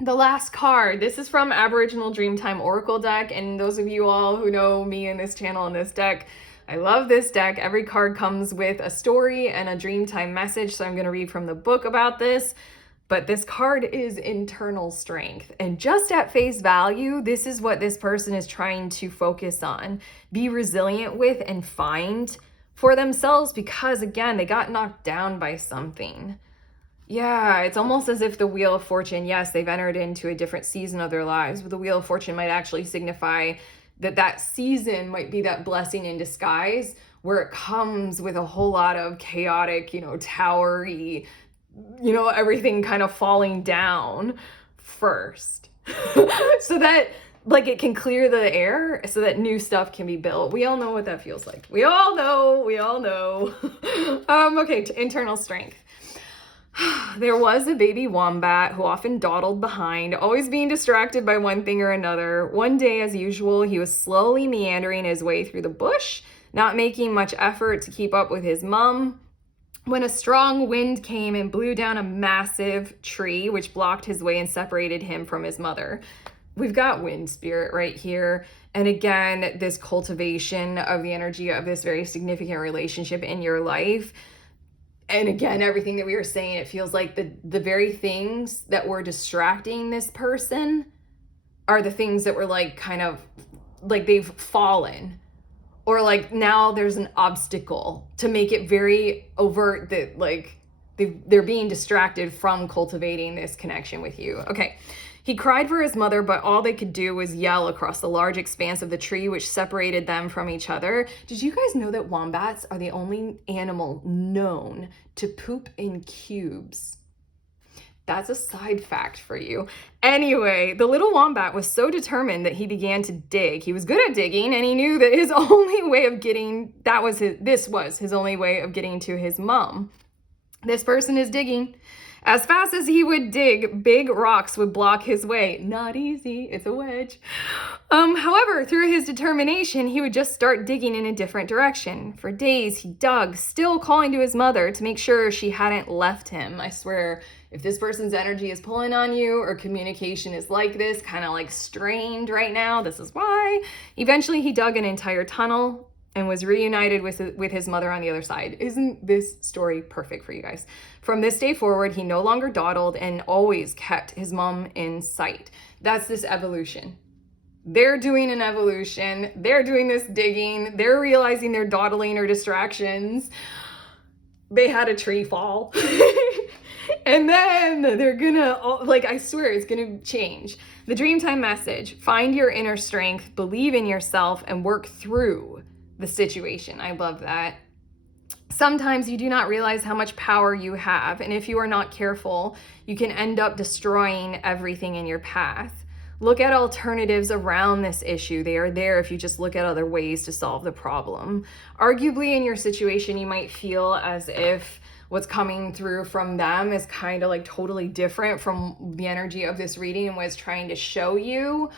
The last card. This is from Aboriginal Dreamtime Oracle deck. And those of you all who know me and this channel and this deck, I love this deck. Every card comes with a story and a Dreamtime message. So I'm going to read from the book about this. But this card is internal strength. And just at face value, this is what this person is trying to focus on. Be resilient with and find for themselves, because again, they got knocked down by something. Yeah, it's almost as if the Wheel of Fortune, yes, they've entered into a different season of their lives, but the Wheel of Fortune might actually signify that season might be that blessing in disguise, where it comes with a whole lot of chaotic, towery, everything kind of falling down first. So that it can clear the air so that new stuff can be built. We all know what that feels like. We all know. Okay, internal strength. There was a baby wombat who often dawdled behind, always being distracted by one thing or another. One day, as usual, he was slowly meandering his way through the bush, not making much effort to keep up with his mum, when a strong wind came and blew down a massive tree, which blocked his way and separated him from his mother. We've got wind spirit right here. And again, this cultivation of the energy of this very significant relationship in your life. And again, everything that we were saying, it feels like the very things that were distracting this person are the things that were kind of they've fallen. Or now there's an obstacle to make it very overt that they're being distracted from cultivating this connection with you. Okay. He cried for his mother, but all they could do was yell across the large expanse of the tree, which separated them from each other. Did you guys know that wombats are the only animal known to poop in cubes? That's a side fact for you. Anyway, the little wombat was so determined that he began to dig. He was good at digging, and he knew that this was his only way of getting to his mom. This person is digging. As fast as he would dig, big rocks would block his way. Not easy, it's a wedge. However, through his determination, he would just start digging in a different direction. For days, he dug, still calling to his mother to make sure she hadn't left him. I swear, if this person's energy is pulling on you or communication is like this, kind of strained right now, this is why. Eventually, he dug an entire tunnel and was reunited with his mother on the other side. Isn't this story perfect for you guys? From this day forward, he no longer dawdled and always kept his mom in sight. That's this evolution. They're doing an evolution. They're doing this digging. They're realizing their dawdling or distractions. They had a tree fall. And then they're gonna, I swear it's gonna change. The Dreamtime message: find your inner strength, believe in yourself, and work through the situation. I love that. Sometimes you do not realize how much power you have, and if you are not careful, you can end up destroying everything in your path. Look at alternatives around this issue. They are there if you just look at other ways to solve the problem. Arguably, in your situation, you might feel as if what's coming through from them is kind of totally different from the energy of this reading and what it's trying to show you.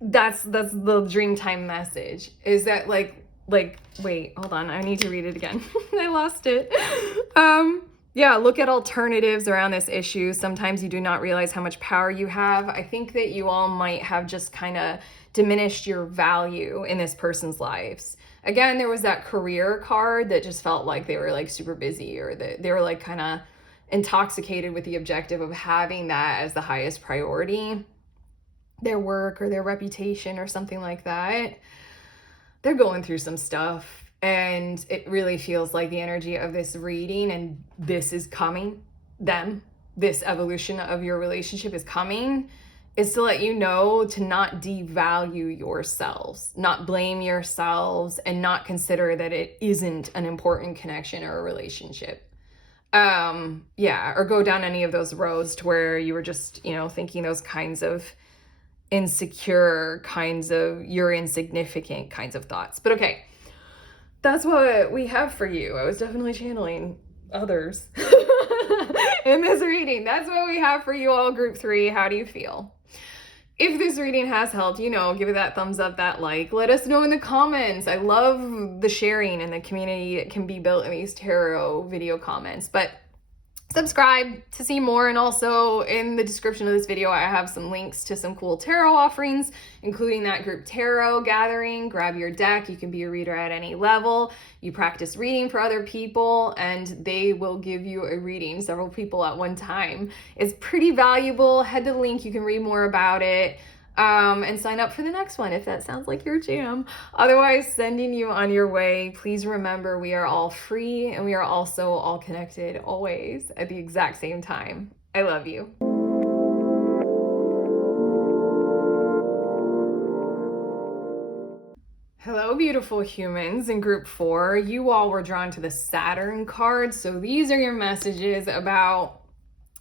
That's the Dreamtime message, is that wait, hold on, I need to read it again. I lost it. Yeah, look at alternatives around this issue. Sometimes you do not realize how much power you have. I think that you all might have just kind of diminished your value in this person's lives. Again, there was that career card that just felt like they were super busy, or that they were kind of intoxicated with the objective of having that as the highest priority. Their work or their reputation or something like that. They're going through some stuff. And it really feels like the energy of this reading, and this is coming, this evolution of your relationship is coming, is to let you know to not devalue yourselves, not blame yourselves, and not consider that it isn't an important connection or a relationship. Or go down any of those roads to where you were just, thinking those kinds of insecure kinds of, you're insignificant kinds of thoughts. But okay. that's what we have for you. I was definitely channeling others in this reading. That's what we have for you all, group 3. How do you feel? If this reading has helped, you know, give it that thumbs up, that like. Let us know in the comments. I love the sharing and the community that can be built in these tarot video comments. But subscribe to see more, and also in the description of this video I have some links to some cool tarot offerings, including that group tarot gathering. Grab your deck. You can be a reader at any level. You practice reading for other people and they will give you a reading, several people at one time. It's pretty valuable. Head to the link, you can read more about it. And sign up for the next one if that sounds like your jam. Otherwise, sending you on your way. Please remember, we are all free and we are also all connected always at the exact same time. I love you. Hello, beautiful humans in group 4. You all were drawn to the Saturn card. So these are your messages about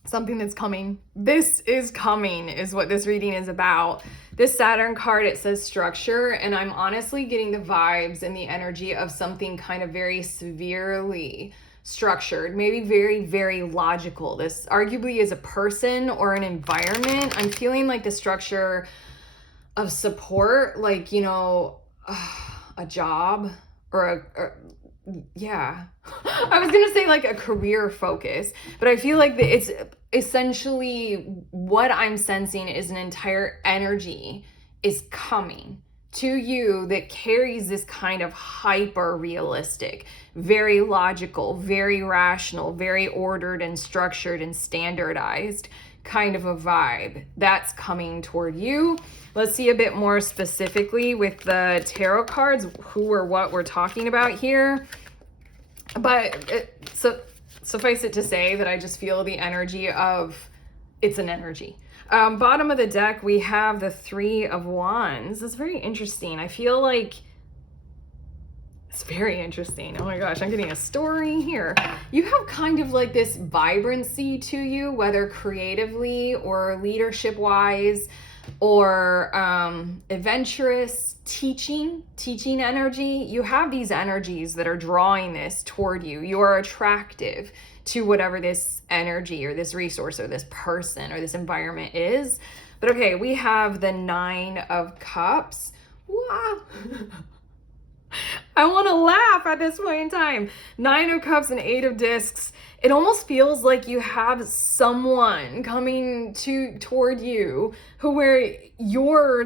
something that's coming. This is coming is what this reading is about. This Saturn card, it says structure, and I'm honestly getting the vibes and the energy of something kind of very severely structured, maybe very, very logical. This arguably is a person or an environment. I'm feeling like the structure of support, like, you know, a job or yeah. I was gonna say like a career focus, but I feel like it's essentially what I'm sensing is an entire energy is coming to you that carries this kind of hyper realistic, very logical, very rational, very ordered and structured and standardized kind of a vibe that's coming toward you. Let's see a bit more specifically with the tarot cards, who or what we're talking about here. But suffice it to say that I just feel the energy of, it's an energy. Bottom of the deck, we have the 3 of Wands. It's very interesting. I feel like it's very interesting. Oh my gosh, I'm getting a story here. You have kind of like this vibrancy to you, whether creatively or leadership wise, or adventurous, teaching energy. You have these energies that are drawing this toward you. You are attractive to whatever this energy or this resource or this person or this environment is. But okay, we have the 9 of Cups. Wow. I want to laugh at this point in time. 9 of Cups and 8 of Discs. It almost feels like you have someone coming toward you where you're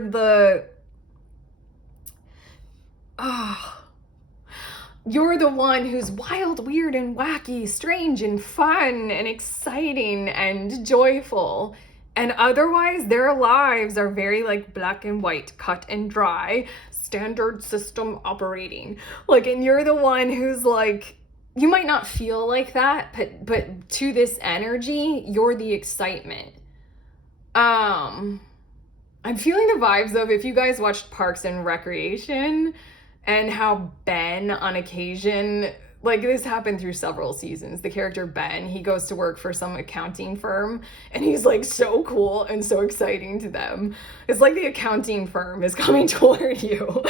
you're the one who's wild, weird, and wacky, strange, and fun, and exciting, and joyful. And otherwise, their lives are very like black and white, cut and dry, standard system operating. Like, and you're the one who's like, you might not feel like that, but to this energy, you're the excitement. I'm feeling the vibes of, if you guys watched Parks and Recreation and how Ben on occasion, like this happened through several seasons, the character Ben, he goes to work for some accounting firm and he's like so cool and so exciting to them. It's like the accounting firm is coming toward you.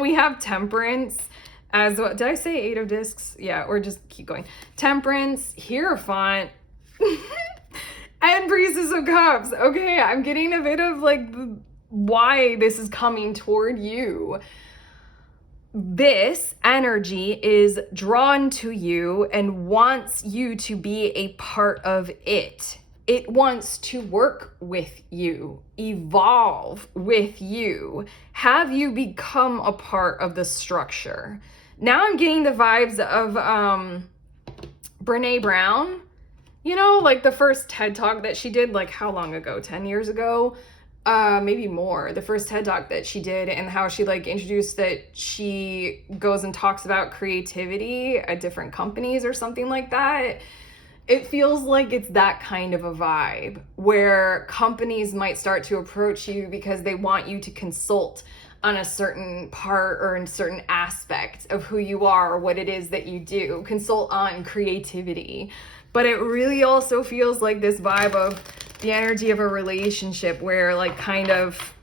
We have Temperance as well. Did I say 8 of Discs? Yeah, or just keep going. Temperance, Hierophant, and Priestess of Cups. Okay, I'm getting a bit of like why this is coming toward you. This energy is drawn to you and wants you to be a part of it. It wants to work with you, evolve with you, have you become a part of the structure. Now I'm getting the vibes of Brene Brown. You know, like the first TED Talk that she did, like how long ago? 10 years ago? Maybe more. The first TED Talk that she did, and how she like introduced that she goes and talks about creativity at different companies or something like that. It feels like it's that kind of a vibe where companies might start to approach you because they want you to consult on a certain part or in certain aspect of who you are or what it is that you do. Consult on creativity. But it really also feels like this vibe of the energy of a relationship where like kind of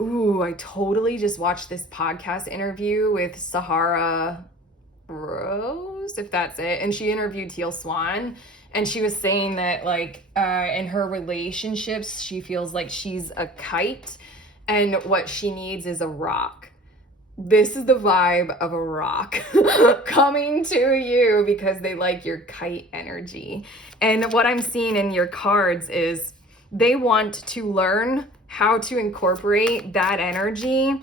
Ooh, I totally just watched this podcast interview with Sahara Rose, if that's it. And she interviewed Teal Swan. And she was saying that, like, in her relationships, she feels like she's a kite. And what she needs is a rock. This is the vibe of a rock coming to you because they like your kite energy. And what I'm seeing in your cards is they want to learn how to incorporate that energy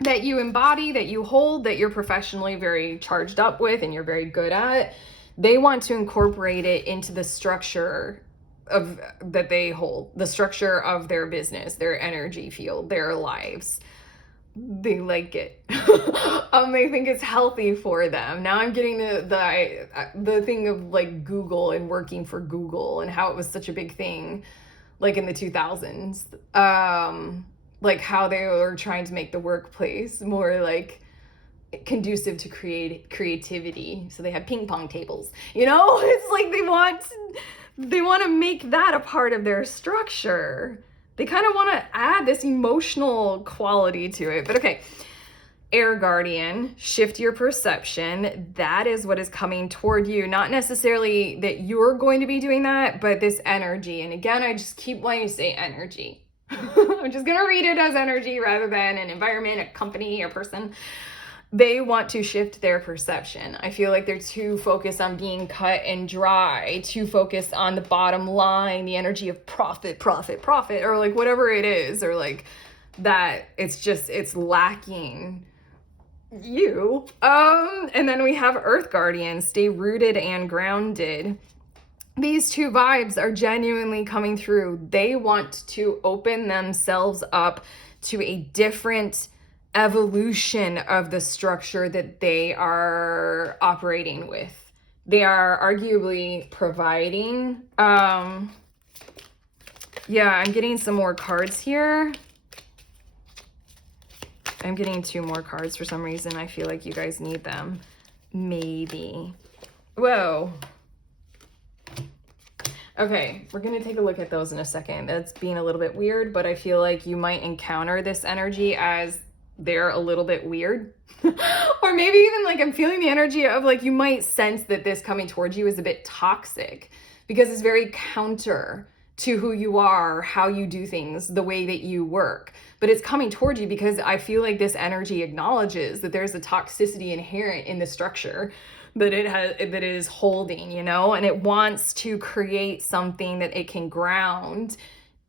that you embody, that you hold, that you're professionally very charged up with and you're very good at. They want to incorporate it into the structure of that they hold, the structure of their business, their energy field, their lives. They like it. They think it's healthy for them. Now I'm getting the thing of like Google and working for Google and how it was such a big thing, like in the 2000s. Like how they were trying to make the workplace more like conducive to creativity. So they have ping pong tables. You know, it's like they want to make that a part of their structure. They kind of want to add this emotional quality to it. But okay, Air Guardian, shift your perception. That is what is coming toward you. Not necessarily that you're going to be doing that, but this energy. And again, I just keep wanting to say energy. I'm just going to read it as energy rather than an environment, a company, a person. They want to shift their perception. I feel like they're too focused on being cut and dry, too focused on the bottom line, the energy of profit, or like whatever it is, or like that it's lacking you. And then we have Earth Guardian, stay rooted and grounded. These two vibes are genuinely coming through. They want to open themselves up to a different evolution of the structure that they are operating with. They are arguably providing. Yeah, I'm getting some more cards here. I'm getting 2 more cards for some reason. I feel like you guys need them. Maybe. Whoa. Okay, we're going to take a look at those in a second. That's being a little bit weird, but I feel like you might encounter this energy as they're a little bit weird. Or maybe even like I'm feeling the energy of like you might sense that this coming towards you is a bit toxic because it's very counter to who you are, how you do things, the way that you work. But it's coming toward you because I feel like this energy acknowledges that there's a toxicity inherent in the structure that it is holding, you know, and it wants to create something that it can ground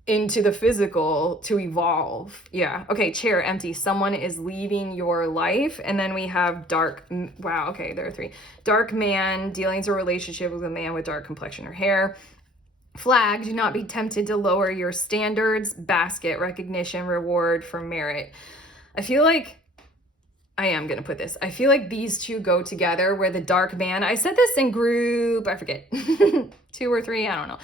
into the physical to evolve. Yeah. Okay. Chair empty. Someone is leaving your life. And then we have dark. Wow. Okay. There are 3. Dark man, dealings or relationship with a man with dark complexion or hair. Flag, do not be tempted to lower your standards. Basket, recognition, reward for merit. I feel like I am going to put this. I feel like these two go together where the dark man, I said this in group, I forget, 2 or 3, I don't know.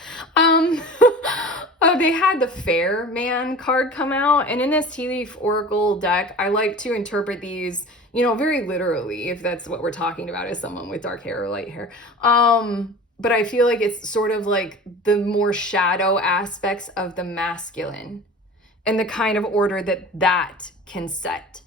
They had the fair man card come out. And in this tea leaf oracle deck, I like to interpret these, you know, very literally, if that's what we're talking about as someone with dark hair or light hair. But I feel like it's sort of like the more shadow aspects of the masculine and the kind of order that can set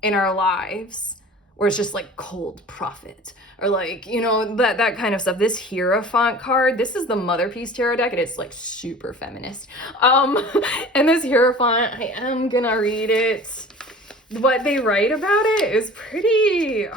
in our lives, where it's just like cold prophet or like, you know, that kind of stuff. This Hierophant card, this is the Mother Piece Tarot deck and it's like super feminist. And this Hierophant, I am gonna read it. What they write about it is pretty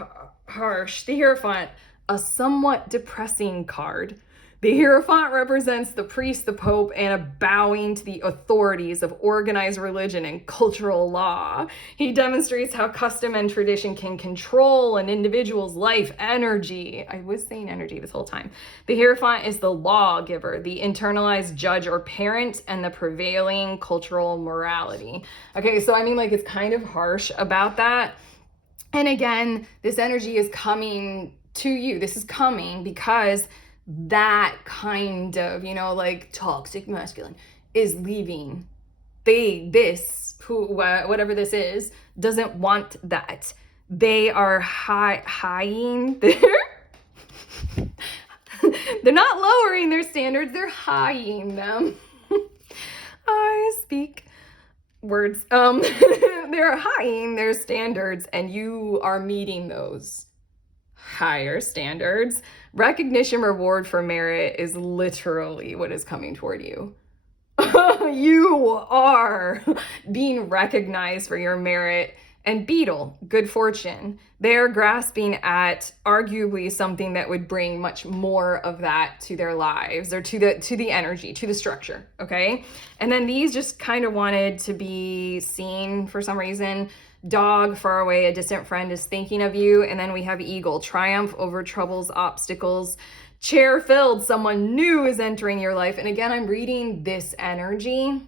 harsh. The Hierophant, a somewhat depressing card. The Hierophant represents the priest, the pope, and a bowing to the authorities of organized religion and cultural law. He demonstrates how custom and tradition can control an individual's life energy. I was saying energy this whole time. The Hierophant is the lawgiver, the internalized judge or parent, and the prevailing cultural morality. Okay, so I mean, like, it's kind of harsh about that. And again, this energy is coming to you. This is coming because that kind of, you know, like toxic masculine is leaving. Whatever this is, doesn't want that. They are highing their, they're not lowering their standards, they're highing them. I speak words. They're high, their standards, and you are meeting those higher standards. Recognition, reward for merit is literally what is coming toward you. You are being recognized for your merit. And beetle, good fortune. They're grasping at arguably something that would bring much more of that to their lives, or to the energy, to the structure, okay? And then these just kind of wanted to be seen for some reason. Dog, far away, a distant friend is thinking of you. And then we have eagle, triumph over troubles, obstacles. Chair filled, someone new is entering your life. And again, I'm reading this energy.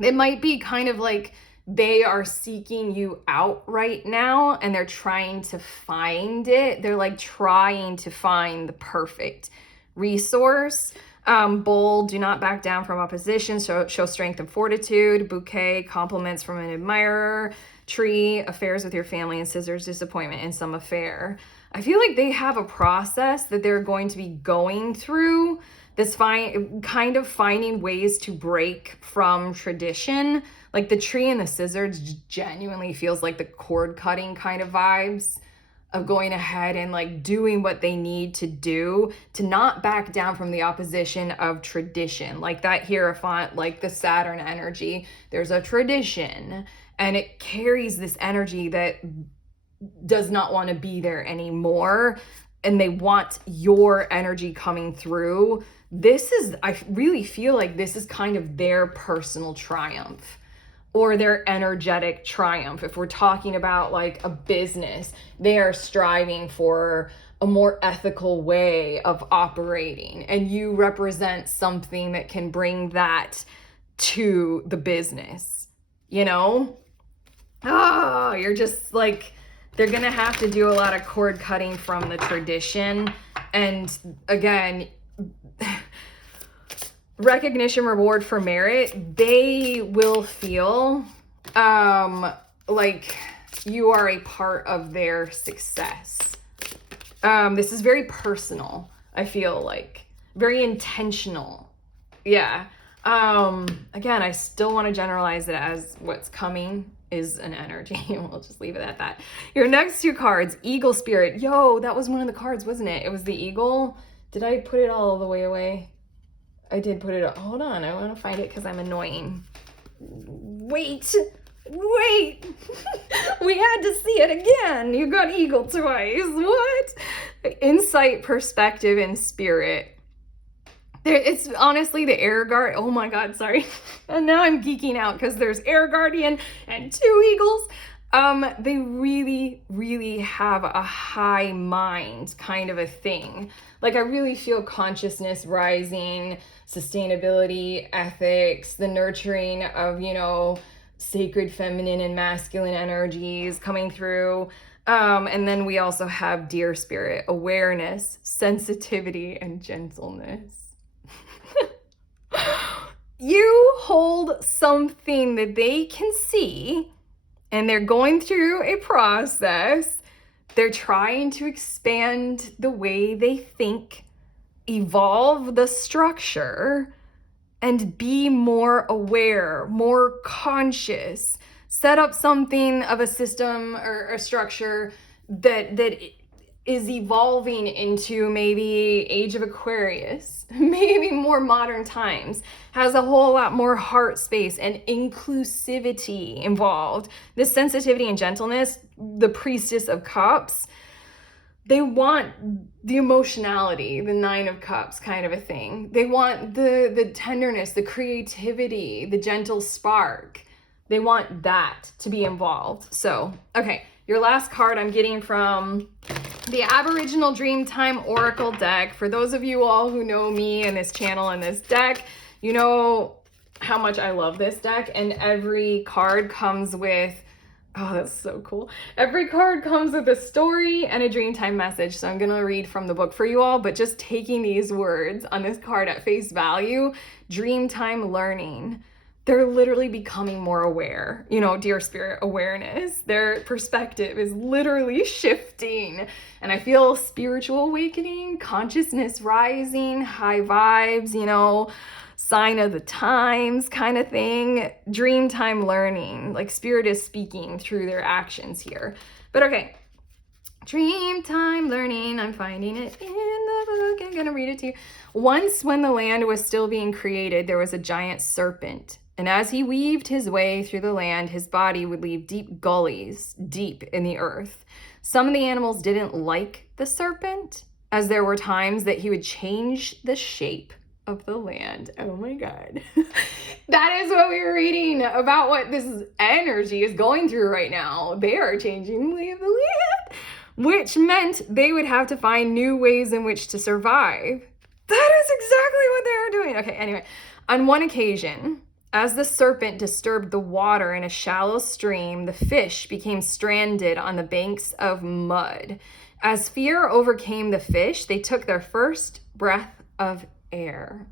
It might be kind of like they are seeking you out right now, and they're trying to find it. They're like trying to find the perfect resource. Bold, do not back down from opposition, show strength and fortitude. Bouquet, compliments from an admirer. Tree, affairs with your family. And scissors, disappointment in some affair. I feel like they have a process that they're going to be going through, this kind of finding ways to break from tradition. Like the tree and the scissors genuinely feels like the cord cutting kind of vibes of going ahead and like doing what they need to do to not back down from the opposition of tradition. Like that Hierophant, like the Saturn energy, there's a tradition and it carries this energy that does not want to be there anymore, and they want your energy coming through. I really feel like this is kind of their personal triumph, or their energetic triumph. If we're talking about like a business, they are striving for a more ethical way of operating, and you represent something that can bring that to the business, you know? You're just like, they're gonna have to do a lot of cord cutting from the tradition. And again, recognition, reward for merit, they will feel like you are a part of their success. This is very personal, I feel like. Very intentional. Yeah. Again, I still want to generalize it as what's coming is an energy. We'll just leave it at that. Your next two cards, Eagle Spirit. Yo, that was one of the cards, wasn't it? It was the eagle. Did I put it all the way away? I did put it up. Hold on, I want to find it because I'm annoying. Wait. We had to see it again. You got eagle twice. What? Insight, perspective, and spirit. It's honestly the air guard. Oh my God, sorry. And now I'm geeking out because there's air guardian and two eagles. They really, really have a high mind kind of a thing. Like I really feel consciousness rising, sustainability, ethics, the nurturing of, you know, sacred feminine and masculine energies coming through. And then we also have deer spirit, awareness, sensitivity, and gentleness. You hold something that they can see, and they're going through a process. They're trying to expand the way they think, evolve the structure, and be more aware, more conscious, set up something of a system or a structure that is evolving into maybe Age of Aquarius, maybe more modern times, has a whole lot more heart space and inclusivity involved. This sensitivity and gentleness, the Priestess of Cups, they want the emotionality, the Nine of Cups kind of a thing. They want the tenderness, the creativity, the gentle spark. They want that to be involved. So, okay, your last card I'm getting from the Aboriginal Dreamtime Oracle deck. For those of you all who know me and this channel and this deck, you know how much I love this deck. And every card comes with, oh, that's so cool. Every card comes with a story and a Dreamtime message. So I'm going to read from the book for you all, but just taking these words on this card at face value, Dreamtime learning. They're literally becoming more aware, you know, dear spirit awareness. Their perspective is literally shifting. And I feel spiritual awakening, consciousness rising, high vibes, you know, sign of the times kind of thing. Dream time learning, like spirit is speaking through their actions here. But okay, dream time learning, I'm finding it in the book. I'm gonna read it to you. Once when the land was still being created, there was a giant serpent. And as he weaved his way through the land, his body would leave deep gullies deep in the earth. Some of the animals didn't like the serpent, as there were times that he would change the shape of the land. Oh my God. That is what we were reading about, what this energy is going through right now. They are changing the way of the land, which meant they would have to find new ways in which to survive. That is exactly what they are doing. Okay, anyway, on one occasion, as the serpent disturbed the water in a shallow stream, the fish became stranded on the banks of mud. As fear overcame the fish, they took their first breath of air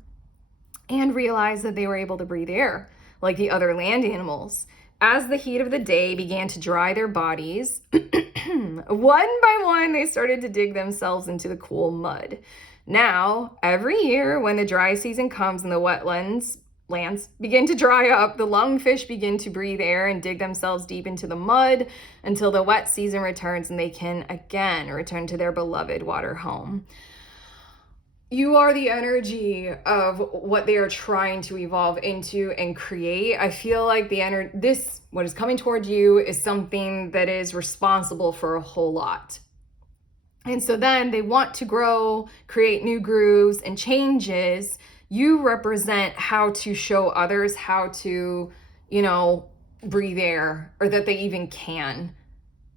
and realized that they were able to breathe air like the other land animals. As the heat of the day began to dry their bodies, one by one, they started to dig themselves into the cool mud. Now, every year when the dry season comes and the wetlands lands begin to dry up, the lungfish begin to breathe air and dig themselves deep into the mud until the wet season returns and they can again return to their beloved water home. You are the energy of what they are trying to evolve into and create. I feel like what is coming toward you is something that is responsible for a whole lot. And so then they want to grow, create new grooves and changes. You represent how to show others how to, breathe air, or that they even can.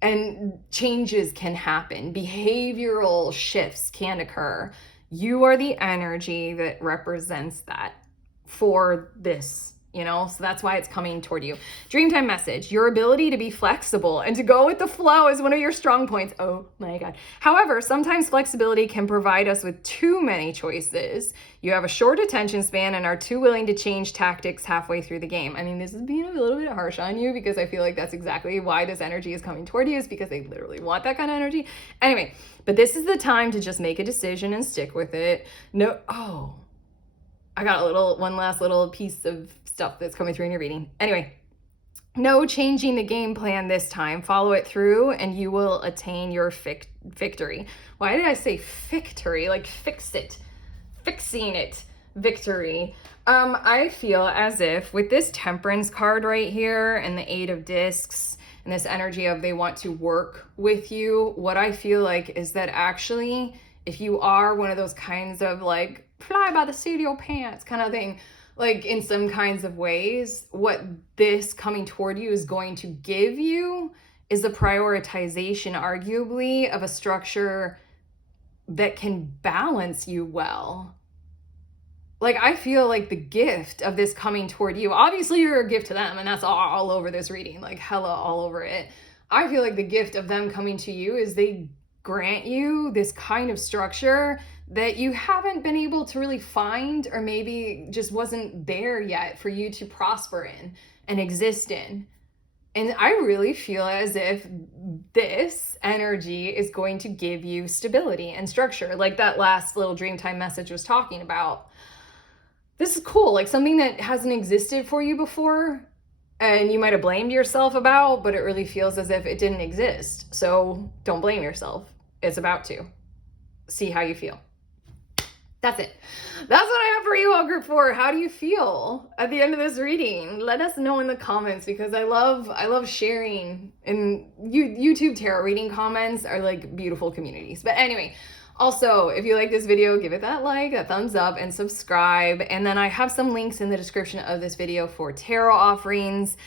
And changes can happen. Behavioral shifts can occur. You are the energy that represents that for this, so that's why it's coming toward you. Dreamtime message: your ability to be flexible and to go with the flow is one of your strong points. Oh my God. However, sometimes flexibility can provide us with too many choices. You have a short attention span and are too willing to change tactics halfway through the game. I mean, this is being a little bit harsh on you because I feel like that's exactly why this energy is coming toward you, is because they literally want that kind of energy. Anyway, but this is the time to just make a decision and stick with it. I got one last little piece of stuff that's coming through in your reading. Anyway, no changing the game plan this time. Follow it through and you will attain your victory. Why did I say victory? Like fixing it, victory. I feel as if with this Temperance card right here and the 8 of discs and this energy of they want to work with you, what I feel like is that actually, if you are one of those kinds of like fly by the seat of your pants kind of thing, like in some kinds of ways, what this coming toward you is going to give you is a prioritization, arguably, of a structure that can balance you well. Like, I feel like the gift of this coming toward you, obviously you're a gift to them, and that's all over this reading, like hella all over it. I feel like the gift of them coming to you is they grant you this kind of structure that you haven't been able to really find, or maybe just wasn't there yet for you to prosper in and exist in. And I really feel as if this energy is going to give you stability and structure, like that last little Dreamtime message was talking about. This is cool, like something that hasn't existed for you before and you might have blamed yourself about, but it really feels as if it didn't exist. So don't blame yourself. It's about to. See how you feel. That's it. That's what I have for you all, group 4. How do you feel at the end of this reading? Let us know in the comments, because I love sharing, and YouTube tarot reading comments are like beautiful communities. But anyway, also, if you like this video, give it that like, that thumbs up, and subscribe. And then I have some links in the description of this video for tarot offerings,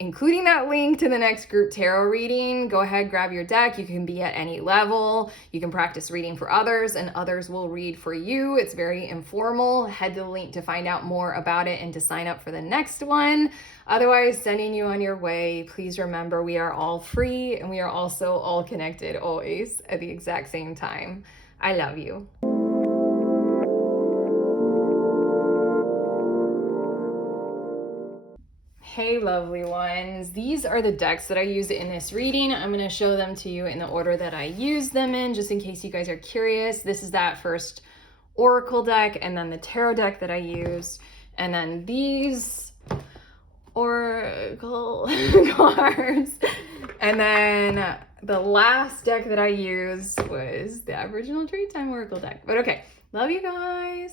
including that link to the next group tarot reading. Go ahead, grab your deck. You can be at any level. You can practice reading for others, and others will read for you. It's very informal. Head to the link to find out more about it and to sign up for the next one. Otherwise, sending you on your way. Please remember, we are all free, and we are also all connected always at the exact same time. I love you. Hey lovely ones, these are the decks that I use in this reading. I'm going to show them to you in the order that I use them in, just in case you guys are curious. This is that first Oracle deck, and then the tarot deck that I used. And then these oracle cards. And then the last deck that I used was the Aboriginal Trade Time Oracle deck. But okay, love you guys.